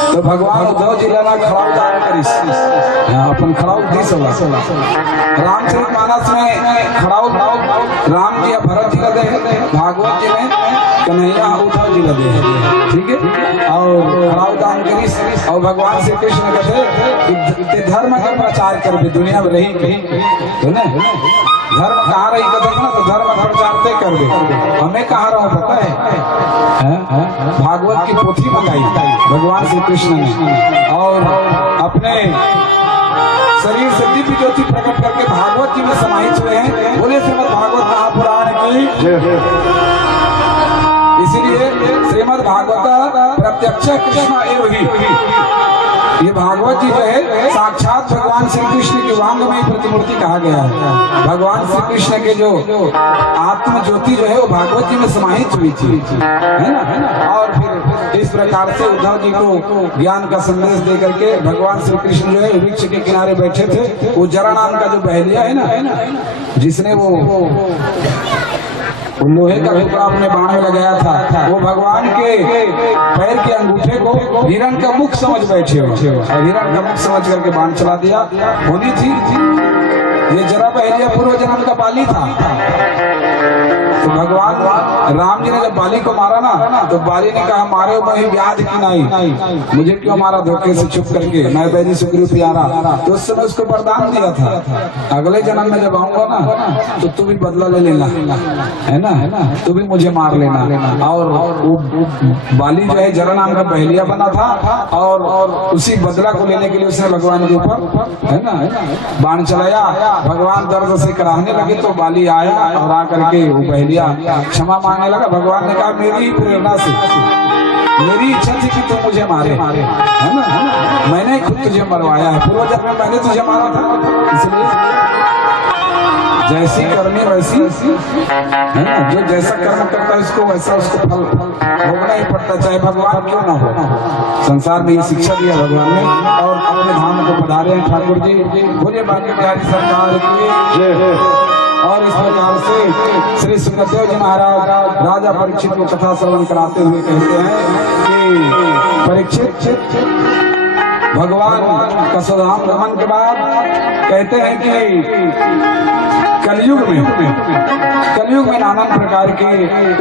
तो भगवान उद्धव जी लेना खड़ाऊ दान करिस अपन खड़ाऊ दिस होला। रामचरितमानस में खड़ाऊ राम जी या भरत जी लदे, भागवत जी में कन्हैया उद्धव जी लदे, ठीक है। और खड़ाऊ दान करिस और भगवान श्री कृष्ण कहते कि धर्म का प्रचार कर दुनिया में रही कहीं तो ना धर्म कहाँ रही कहते ना, तो धर्म प्रचार ते कर दे। हमें कहाँ रहो पता है, भागवत की पोथी मंगाई भगवान श्री कृष्ण ने और अपने शरीर से दिव्य ज्योति प्रकट करके भागवत जी में समाहित हुए हैं। बोले श्रीमद् भागवत महापुराण की। इसीलिए श्रीमद् भागवत प्रत्यक्ष कृष्ण एवं ही, ये भागवत जी जो है साक्षात भगवान श्री कृष्ण की वांगमय प्रतिमूर्ति कहा गया है। भगवान श्री कृष्ण के जो आत्म ज्योति जो है वो भागवत जी में समाहित हुई थी, है ना। और फिर इस प्रकार से उद्धव जी को ज्ञान का संदेश दे करके भगवान श्री कृष्ण जो है वृक्ष के किनारे बैठे थे। वो जरा नाम का जो बहलिया है ना, जिसने वो लोहे का टुकड़ा अपने बाण में लगाया था, वो भगवान के पैर के अंगूठे को हिरण का मुख समझ बैठे हो और हिरण का मुख समझ करके बाण चला दिया। होनी थी ये जरा बहलिया पूर्व जन्म का बाली था। तो भगवान राम जी ने जब बाली को मारा ना, तो बाली ने कहा मारे वही व्याध की नहीं, मुझे क्यों मारा धोखे से छुप करके, मैं बैरी सुग्रीव प्यारा। तो उस समय उसको वरदान दिया था, अगले जन्म में जब आऊंगा ना तो तू भी बदला ले लेना, है ना, तू भी मुझे मार लेना। और बाली जो है जरा नाम का बहलिया बना था और उसी बदला को लेने के लिए उसने भगवान के ऊपर है ना बाण चलाया। भगवान दर्द से कराहने लगे तो बाली आया और आकर के वो बहलिया क्षमा मांगने लगा। भगवान ने कहा मेरी प्रेरणा से, मेरी इच्छा थी कि तुम मुझे मारे, है ना, मैंने खुद तुझे मरवाया है, पूर्व जन्म में मैंने तुझे मारा था। इसलिए जैसी करनी वैसी, है ना, जो जैसा कर्म करता है उसको वैसा उसको फल भोगना ही पड़ता, चाहे भगवान क्यों ना हो। संसार में ये शिक्षा दिया भगवान ने और अपने धाम को पधारे हैं ठाकुर जी। बोलिए बाकी बिहारी सरकार की। और इस प्रकार से श्री सुखदेव जी महाराज राजा परीक्षित को कथा श्रवण कराते हुए कहते हैं कि परीक्षित भगवान का स्वधाम गमन के बाद कहते हैं कि कलयुग में नाना प्रकार के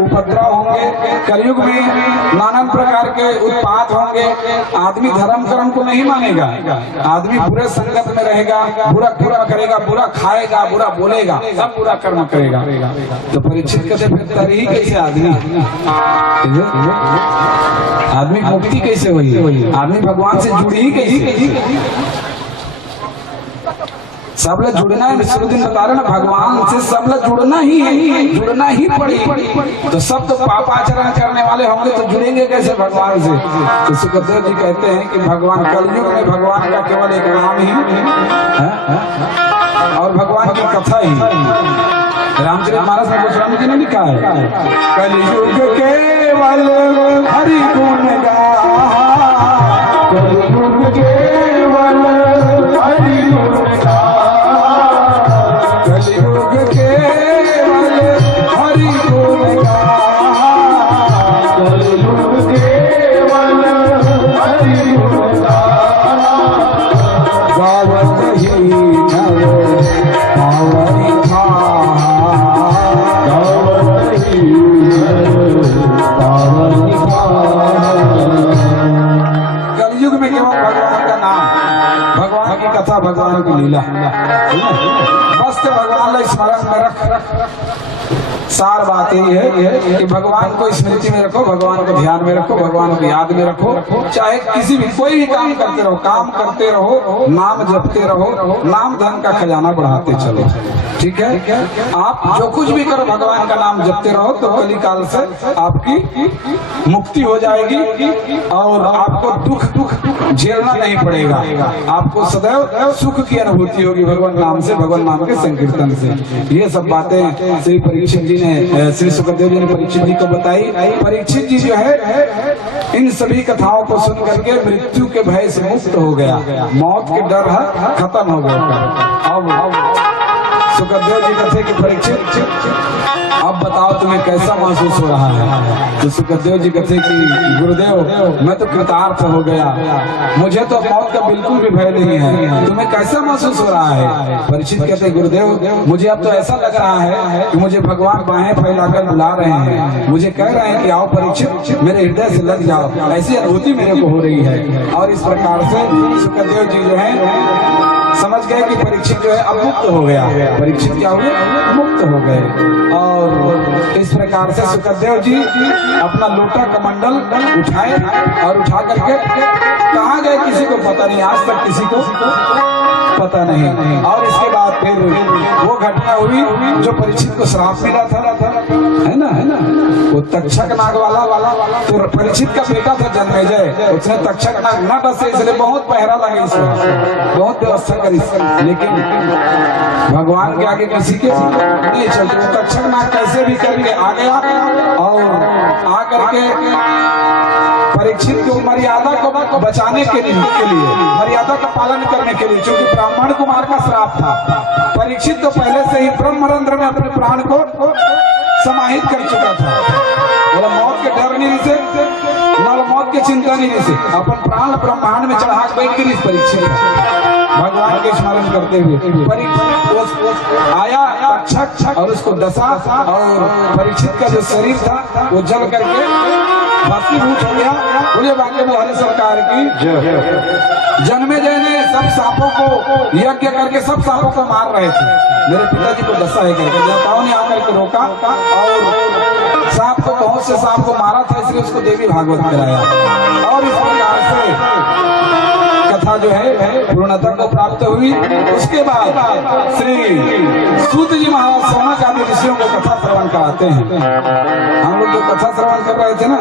उपद्रव होंगे, कलयुग में नाना प्रकार के उत्पात होंगे। आदमी धर्म कर्म को नहीं मानेगा, आदमी बुरे संगत में रहेगा, बुरा करेगा, बुरा खाएगा, बुरा बोलेगा, सब बुरा कर्म करेगा। तो परीक्षित कहते फिर तरी कैसे आदमी मुक्ति कैसे हुई, आदमी भगवान से जुड़ी ही कैसे। सब लोग जुड़ना है, दिन बता रहे ना भगवान से सब लोग जुड़ना ही है, जुड़ना ही पड़ी। तो सब तो पापाचरण करने वाले होंगे तो जुड़ेंगे कैसे भगवान से। तो सुखदेव जी कहते हैं कि भगवान कलयुग में भगवान का केवल एक नाम ही है और भगवान की कथा ही। रामचरितमानस में कुछ राम जी ने लिखा है, कलयुग केवल हरि गुण गाहा, कलयुग केवल हरि गुण गाहा, कलयुग केवल हरि गुण गाहा, कलयुग केवल हरि गुण गाहा, गावत ही नर पावनी खाहा, गावत ही नर पावनी खाहा। कलयुग में केवल भगवान का नाम, भगवान की कथा, भगवान की लीला, बस भगवान स्मरण में रख सार बात यही है कि भगवान को स्मृति में रखो, भगवान को ध्यान में रखो, भगवान को याद में रखो। चाहे किसी भी कोई भी काम करते रहो, काम करते रहो, नाम जपते रहो, नाम धन का खजाना बढ़ाते चलो। ठीक है, आप जो कुछ भी करो भगवान का नाम जपते रहो तो कली काल से आपकी मुक्ति हो जाएगी और आपको दुख झेलना नहीं पड़ेगा। आपको सदैव सुख की अनुभूति होगी भगवान नाम से, भगवान नाम के संकीर्तन से। ये सब बातें श्री परीक्षित जी ने, श्री सुखदेव जी ने परीक्षित जी को बताई। परीक्षित जी जो है इन सभी कथाओं को सुन करके मृत्यु के भय से मुक्त हो गया, मौत के डर है खत्म हो गया। अब सुखदेव जी कहते कि परीक्षित अब बताओ तुम्हें कैसा महसूस हो रहा है। तो सुखदेव जी कहते कि गुरुदेव मैं तो कृतार्थ हो गया, मुझे तो मौत का बिल्कुल भी भय नहीं है, तुम्हें कैसा महसूस हो रहा है। परीक्षित कहते गुरुदेव मुझे अब तो ऐसा लग रहा है कि मुझे भगवान बाहें फैलाकर बुला रहे हैं, मुझे कह रहे हैं कि आओ परीक्षित मेरे हृदय से लग जाओ, ऐसी अनुभूति मेरे को हो रही है। और इस प्रकार से सुखदेव जी जो है समझ गए कि परीक्षित जो है अब मुक्त हो गया। परीक्षित क्या हुए? मुक्त हो गए। और इस प्रकार से सुखदेव जी अपना लोटा कमंडल उठाए और उठा करके कहाँ गए किसी को पता नहीं, आज तक किसी को पता नहीं। और इसके बाद फिर वो घटना हुई जो परीक्षित को श्राप मिला था, है ना वो तक्षक नाग वाला तो परीक्षित का बेटा था जन्मेजय, उसने तक्षक नाग न डसे इसलिए बहुत पहरा लगा, इसमें बहुत व्यवस्था करी, लेकिन भगवान के आगे किसी के नहीं चलते। वो तक्षक नाग कैसे भी करके आ गया और आकर के परीक्षित को मर्यादा को बचाने के लिए मर्यादा का पालन करने के लिए, क्योंकि ब्राह्मण कुमार का श्राप था। परीक्षित तो पहले से ही ब्रह्मरंध्र में अपने प्राण को समाहित कर चुका था, बोला मौत के डर नहीं से, न मौत की चिंता नहीं से, अपन प्राण ब्रह्मांड में चढ़ा बैठ कर परीक्षित भगवान के स्मरण करते हुए परीक्षित आया तक्षक और उसको डसा और परीक्षित का जो शरीर था वो जल करके भस्मीभूत हो गया। बोले बाकी बिहारी सरकार की। जन्मेजय ने सब सांपों को यज्ञ करके सब सांपों को मार रहे थे, मेरे पिताजी को डसा है करके देवताओं ने आकर के रोका और सांप को बहुत से सांप को मारा था, इसलिए उसको देवी भागवत कराया। और इस प्रकार से कथा जो है पूर्णता को प्राप्त हुई। उसके बाद श्री सूत जी महाराज सोना का ऋषियों को कथा श्रवण कराते हैं। हम लोग जो कथा श्रवण कर रहे थे ना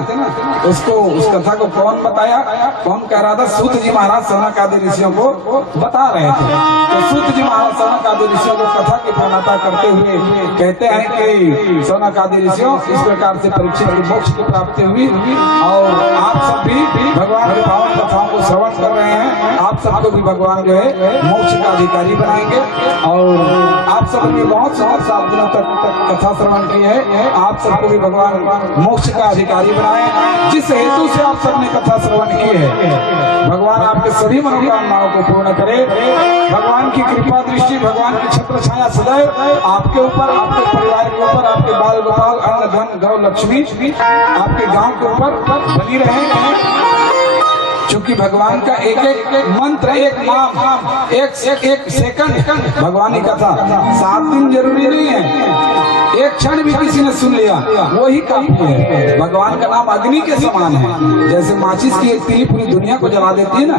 उसको, उस कथा को कौन बताया, कौन कह रहा था? सूत जी महाराज सोना का ऋषियों को बता रहे थे। तो सूत जी महाराज सोना का ऋषियों को कथा की पूर्णता करते हुए कहते हैं कि सोना का ऋषियों इस प्रकार से परीक्षित की मोक्ष की प्राप्ति हुई और आप सब भी भगवान के पावन कथाओं को श्रवण कर रहे हैं, आप सबको भी भगवान जो है मोक्ष का अधिकारी बनाएंगे। और आप सबने बहुत 7 दिनों तक कथा श्रवण की है, आप सबको भी भगवान मोक्ष का अधिकारी बनाए। जिस हेतु से आप सबने कथा श्रवण की है भगवान आपके सभी मनोकामनाओं को पूर्ण करे। भगवान की कृपा दृष्टि, भगवान की छत्र छाया सदैव आपके ऊपर, आपके परिवार के ऊपर, आपके बाल गोपाल अन्न धन गौ लक्ष्मी आपके गांव के ऊपर बनी रहे। क्योंकि भगवान का एक एक मंत्र, एक नाम, एक सेकंड भगवान की कथा 7 दिन जरूरी नहीं है, एक क्षण भी किसी ने सुन लिया वही काफी है। भगवान का नाम अग्नि के समान है, जैसे माचिस की एक तीली पूरी दुनिया को जला देती है ना,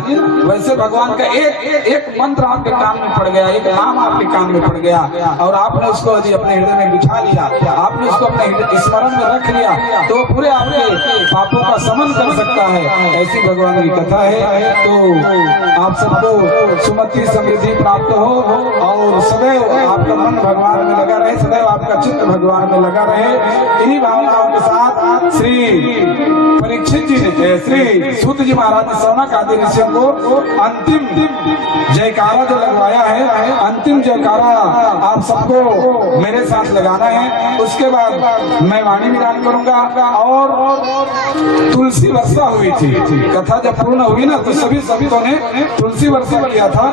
वैसे भगवान का एक मंत्र आपके कान में पड़ गया, एक नाम आपके कान में पड़ गया और आपने उसको यदि अपने हृदय में बिठा लिया, आपने उसको अपने स्मरण में रख लिया तो पूरे आपके पापों का शमन कर सकता है। ऐसी भगवान की कथा है। तो आप सबको सुमति समृद्धि प्राप्त हो और सदैव आपका मन भगवान में लगा रहे, सदैव आपका चित्त भगवान में लगा रहे। इन्हीं भावनाओं के साथ श्री परीक्षित जी ने, श्री सूत जी महाराज ने सोना का ऋषियों को अंतिम जयकारा जो लगवाया है, अंतिम जयकारा आप सबको मेरे साथ लगाना है। उसके बाद मैं वाणी विराम करूंगा और तुलसी वर्षा हुई थी। कथा जब पूर्ण हुई ना तो सभी संतों ने तुलसी वर्षा किया था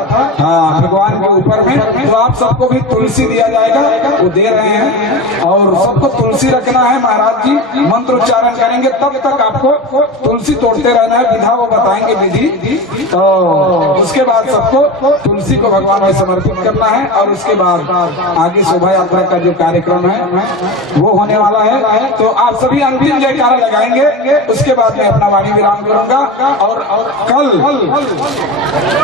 भगवान के ऊपर में, तो आप सबको भी तुलसी दिया जाएगा, वो दे रहे हैं और सबको तुलसी रख सीखना है महाराज जी, मंत्रोच्चारण करेंगे तब तक आपको तुलसी तोड़ते रहना है, विधा वो बताएंगे विधि। तो उसके बाद सबको तुलसी को भगवान में समर्पित करना है और उसके बाद आगे शोभा यात्रा का जो कार्यक्रम है वो होने वाला है। तो आप सभी अंतिम जयकारा लगाएंगे, उसके बाद मैं अपना वाणी विराम करूंगा। और कल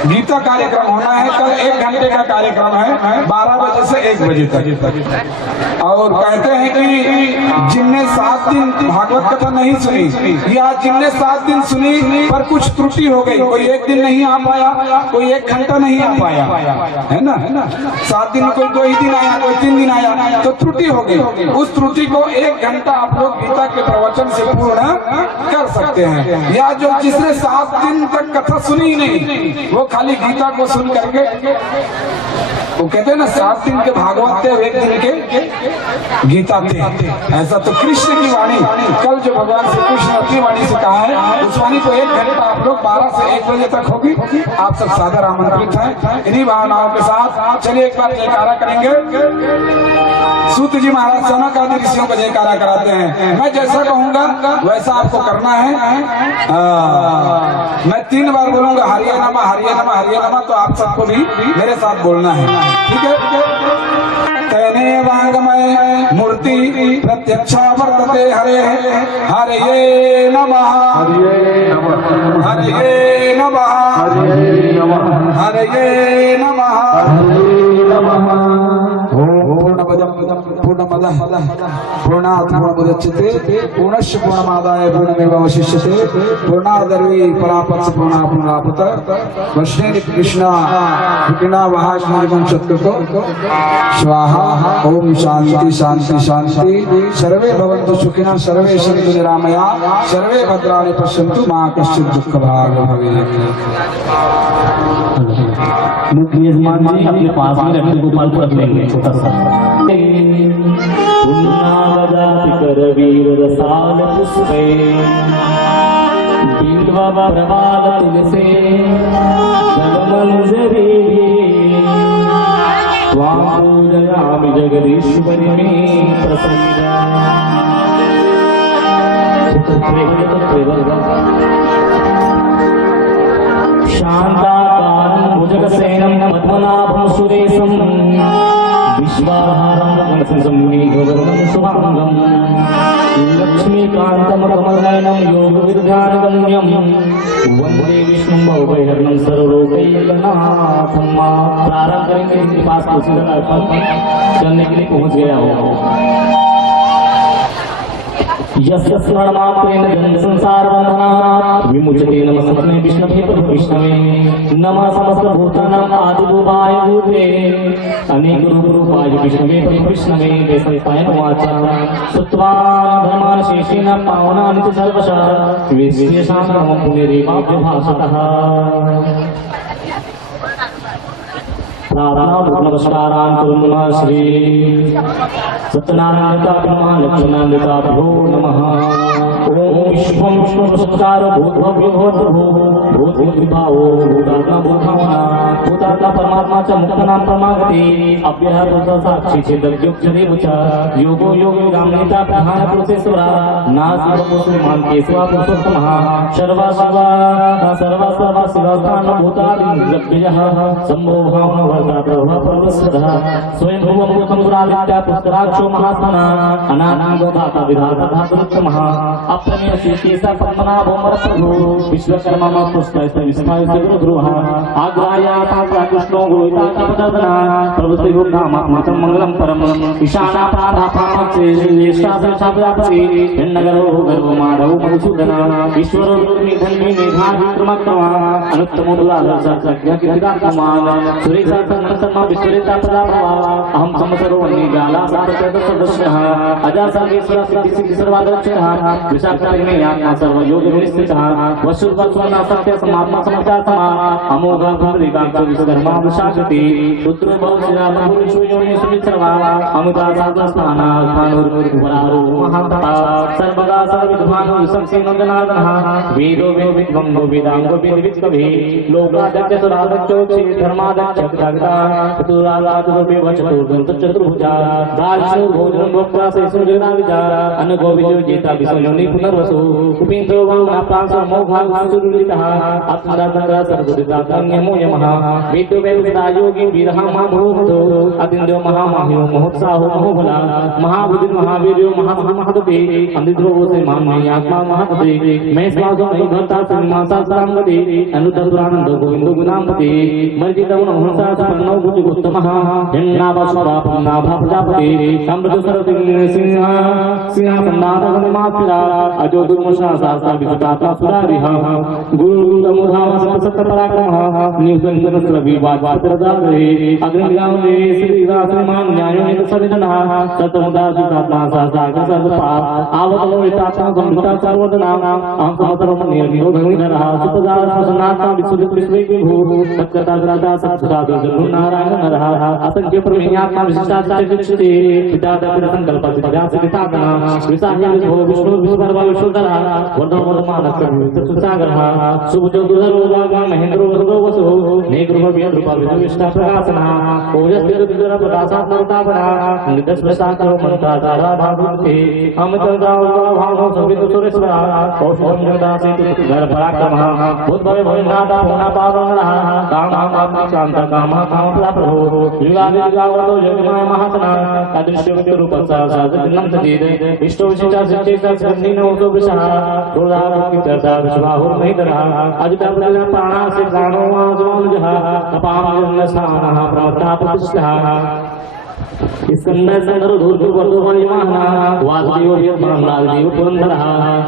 गीता कार्यक्रम होना है, कल 1 घंटे का कार्यक्रम है 12 बजे से 1 बजे तक। और कहते हैं कि जिनने 7 दिन भागवत कथा नहीं सुनी या जिनने 7 दिन सुनी पर कुछ त्रुटि हो गई, कोई 1 दिन नहीं आ पाया, कोई 1 घंटा नहीं आ पाया, है ना 7 दिन कोई 2 ही दिन आया, कोई 3 दिन आया, तो त्रुटि हो गई। उस त्रुटि को 1 घंटा आप लोग गीता के प्रवचन से पूर्ण कर सकते हैं। या जो जिसने 7 दिन तक कथा सुनी नहीं, वो खाली गीता को सुन करके, वो कहते हैं ना 7 दिन के भागवत थे, 1 दिन के गीता थे। ऐसा तो कृष्ण की वाणी कल जो भगवान श्री कृष्ण अपनी वाणी से कहा है, उस वाणी को 1 घंटा आप लोग 12 से 1 बजे तक होगी। आप सब सादर आमंत्रित हैं। इन्हीं भावनाओं के साथ चलिए एक बार जयकारा करेंगे। सूत जी महाराज सनक आदि ऋषियों को जयकारा कराते हैं। मैं जैसा कहूंगा वैसा आपको करना है। मैं 3 बार बोलूंगा हरिये नमः हरिये नमः हरिये नमः, तो आप सबको भी मेरे साथ बोलना है, ठीक है। तेने वांगमय मूर्ति प्रत्यक्षा वर्तते हरे हरिये नमः हरिये नमः हरिये नमः हरिये नमः। पूर्णमदः पूर्णात् पूर्णमुदच्यते पूर्णस्य पूर्णमादाय पूर्णमेवावशिष्यते पूर्णादर्वी परापत्स पूर्णा पूर्णापुत वैष्णव कृष्णा कृष्णा वहास्माकं चतुर्थो स्वाहा। ओम शांति शांति शांति। सर्वे भवन्तु सुखिनः सर्वे सन्तु निरामया सर्वे भद्राणि पश्यन्तु मा कश्चित् दुःखभाग् भवेत्। मुख्य यजमान जी अपने पास में लड्डू गोपाल को रख लेंगे छोटा सा। पुन्नावदाति करवीर रसाल पुष्पे बिल्वा प्रवाल तुलसे जगमंजरी त्वां पूजयामि जगदीश्वरी मे प्रसन्ना। शान्ताकारं भुजगसेनं पद्मनाभं सुरेशं विश्वाधारं गगनं शुभांगं लक्ष्मीकान्तं कमलनयनं योगविद्यानगम्यं वन्दे विष्णुं भवभयहरणं सर्वलोकैकनाथं। प्रारंभ करेंगे, इनके पास पुस्तक अर्पण करने के लिए पहुंच गया हो। यस्य स्मरणमात्रेण जन्मसंसारबन्धनात् विमुच्यते नमस्तस्मै विष्णवे विष्णवे नमः समस्तभूतानां आदिरूपाय रूपे अनेकरूपाय विष्णवे विष्णवे देशपाय वाचा सुत्वा धर्मान् शेषेण पावनानि च सर्वशः विश्वेषां नमः पुनरेवाप्य भाषतः। नमस्कारान् कुर्मः श्री सत्यनारायणाय लक्ष्मणाय नमः। ओम विश्वं विष्णुसंसारो भूतभव्यो भूतभूतभावो भूतात्मा भूतात्मा भूतात्मा परमात्मा च मुक्तनाम परमागति अव्यहत साक्षी चेदज्ञोच्चदेव च योगो योगो गामनीता प्रधान पुरुषेश्वरा नास्ति श्रीमान केशवा पुरुषोत्तमः सर्वा सर्वा शिवास्थान भूतादि द्रव्यः सम्भो भावना वर्ता प्रभा परमेश्वरः स्वयं भुवं भूतं पुरादित्या पुस्तराक्षो महास्थाना अनानागो दाता विधाता धातुत्तमः अप्रमेय श्रीकेशा पद्मनाभो मरप्रभु विश्वकर्मा पुष्पैः विस्मयस्य गुरुः आग्राया कृष्णो गोविता कपदना प्रभुते नामात्मकं मंगलम परम ईशाना प्राधापामचे ज्येष्ठासंसापदापरि हिन्नगरो गर्भ माधव मधुसूदना ईश्वरो निधन्वी मेघा विक्रमक्रमा अनुत्तमो दुराधर्षाख्याकिरात्मान सुरेशा सन्नतमा विश्वरेता पदाभवा अहं समसरो वन्यगाला सारकदसदस्यः अजासागेश्वरा सिद्धि सर्वादक्षः विशाखपति में आत्मा सर्व योग निश्चित वसुर वसुना सत्य समात्मा समता समा अमोघ भद्रिकांत विश्वकर्मा विशाखति पुत्र बहुश्री पुरुषो योनि सुमित्रवा अमुता साधस्नाना भानुर्वरारो महांतता सर्वदा सर्वविद्वानो संसेनंदनादनः वेदो वेदविद्वंगो वेदांगो वेदविद्कवे लोकादक्ष सुरादक्षो धर्मादक्ष जगदा चतुरालादुर्वे वचतुर्दंत चतुर्भुजा दाशो भोजनं भोक्ता सेसु जगदा विचार अनगो विजयो जेता विसयोनि पुनर्वसु उपेन्द्रो वांगना प्रांसो मोघा सुरुलितः आत्मदातरा सर्वदिता तन्यमो यमः वेदो वेदविदा योगी वीरः महाभूतो अतिन्द्रो महामाह्यो महोत्साहो महोबला महाबुद्धि महावीर्यो महामहादते अंधिध्रुवो से मामने आत्मा महादते मैं स्वासो नहीं भरता सिंहासा सामगते अनुदुरानंद गोविंदो गुणामते मर्जितौ नमसा सपन्नो भुज उत्तमः जन्नावस्वा नाभा प्रजापते अमृत सरस्वती सिंहा सिंहा संदान मात्रा अजो दुर्मुषा सासा विकटाता सुरारिह गुरु समुधाम सत पराक्रमः नियुक्तं सरस्वती विवाद प्रदारे अग्निगामे श्री रासमान न्यायो सरिदनः सतमुदा सुतात्मा सासा सर्वपा आवतनो इतात्मा संविता सर्वदना अहं समतरम निर्विनो धनुधरः सुपदार सनातन विसुद्ध विश्वे विभु सत्कता ग्रता सत्सुता दुर्गुण नारायण नरः असंख्य प्रमेयात्मा विशिष्टाचार्य दीक्षिते पिता दत्त संकल्प सिद्धा सिद्धागना विसाह्य विभो विष्णु विश्वकर्मा विश्वधरः वर्धमान सत्सुसागरः सुभजो दुर्धरो महेंद्रो वसुदो वसु नेगृह विद्रुपा विष्णु प्रकाशनः ओजस्ते दुर्धर प्रकाशात्मकतापरा निदस्वसाकरो मंत्राधारा भागवते अमृतदाव भागो सवित सुरेश्वरा औषधं जगदासे घर पराक्रमः भूतभवे भवनादा भवना पावनः कामात्मा शांत कामः कामफला प्रभो युगादि युगावतो योगिमय महात्मा अदृश्य विरूपसा साधनं सतीद विष्णु विशिष्टा सच्चेता संदीनो सो विषः क्रोधारो कितसा विश्वाहुर महितरः अजिता प्रजा प्राणा से प्राणो आजोलजः अपाम जन्नसानः प्रमत्ता प्रतिष्ठः स्कंदर संदर धूर्त वर्धमान महाना वासुदेव वीरमलाल देव पुरंदरः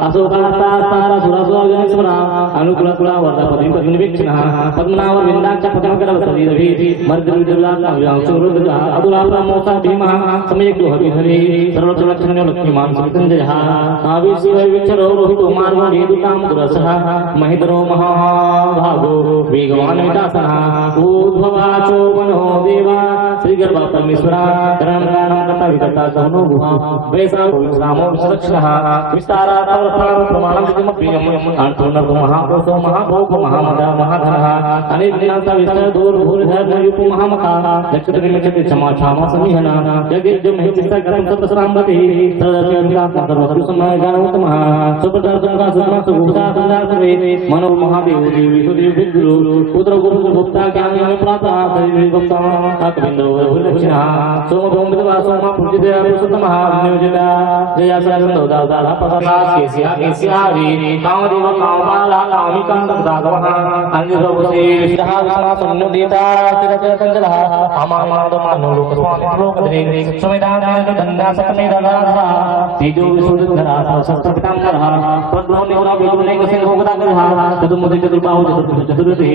अशोकाता तारा सुरस्वा गणेश्वरा अनुकुल कुला वर्धपति पद्मविक्षणः पद्मनाभ विंदाक्ष पद्मकर सदीरभि मर्दविदुला व्यांशुरुद्रः अदुलापा मोसा भीमः सम्यक् हरि हरि सर्वचलक्षण्यो लक्ष्मीमान संजयः आविश्व विक्षरो रोहितो मार्गो हेतुकाम दुरसः महितरो महाभागो वेगवान विदासनः उद्भवाचो मनो देवा श्रीगर्भा परमेश्वरा धर्मदानं कथा विकता सौनो गुहा वैसा विश्रामो विचक्षणः विस्तारा तवरफलं प्रमाणं जिमप्रियम् अंतुर्नभो महाकोशो महाभोग महामदा महाधनः अनेक दिनांसा विस्तर दूर भूर्धर युप महामका दक्षिणमिचति क्षमा क्षमा समीहना यज्ञ महिचिता गतं सतसरामति तदर्शनका सर्वत्र समय ज्ञानोत्तमः सुप्रदर्शन का सुषमा सुभूता सुंदरवे मनो महादेव देवी सुदेव विद्गुरु पुत्र गुरु गुप्ता ज्ञान में प्राप्त शरीर गुप्ता अकबिंदो विलक्षणः सोमभौमितवासोमा पूजितया पुरुषोत्तमः नियोजिता जया सरन्दो दादा पसना केस्या रे कामदेव कामपाला कामिका दागवः अन्यसोसे विष्णुः विष्णुः सन्नुदिता चिरचरचञ्चलः अमामादमानो लोकस्वामी लोकधरे संविधानाय धन्या सकमेदनाः तेजो विशुद्धधरः सत्सपिताम्बरः पद्मो निवरा विगुणैक सिंहोगदाग्रहः चतुर्मुदे चतुर्बाहु चतुर्दशे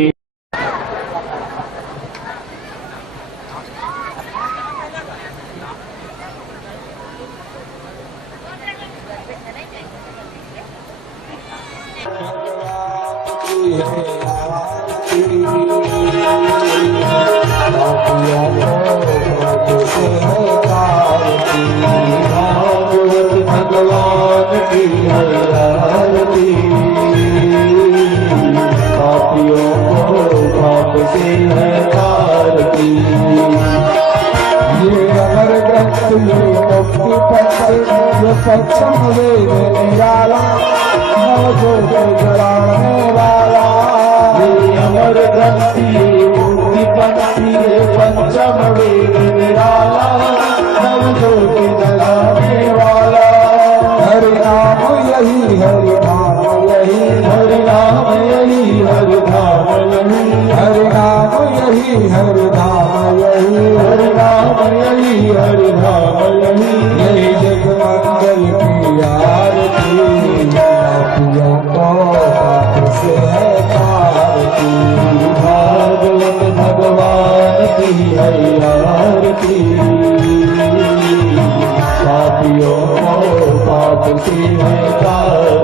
अमर ग्रंथि मुक्ति पंथी पंचम वेद निराला नव ज्योति जगाने वाला हरि नाम यही हरि नाम यही हरि नाम यही हरि नाम यही हरि नाम यही हरि नाम यही हरि नाम यही हरि नाम यही यही जग मंगल की आरती पापियों को पाप से है आरती भागवत भगवान की है आरती पापियों को पाप से है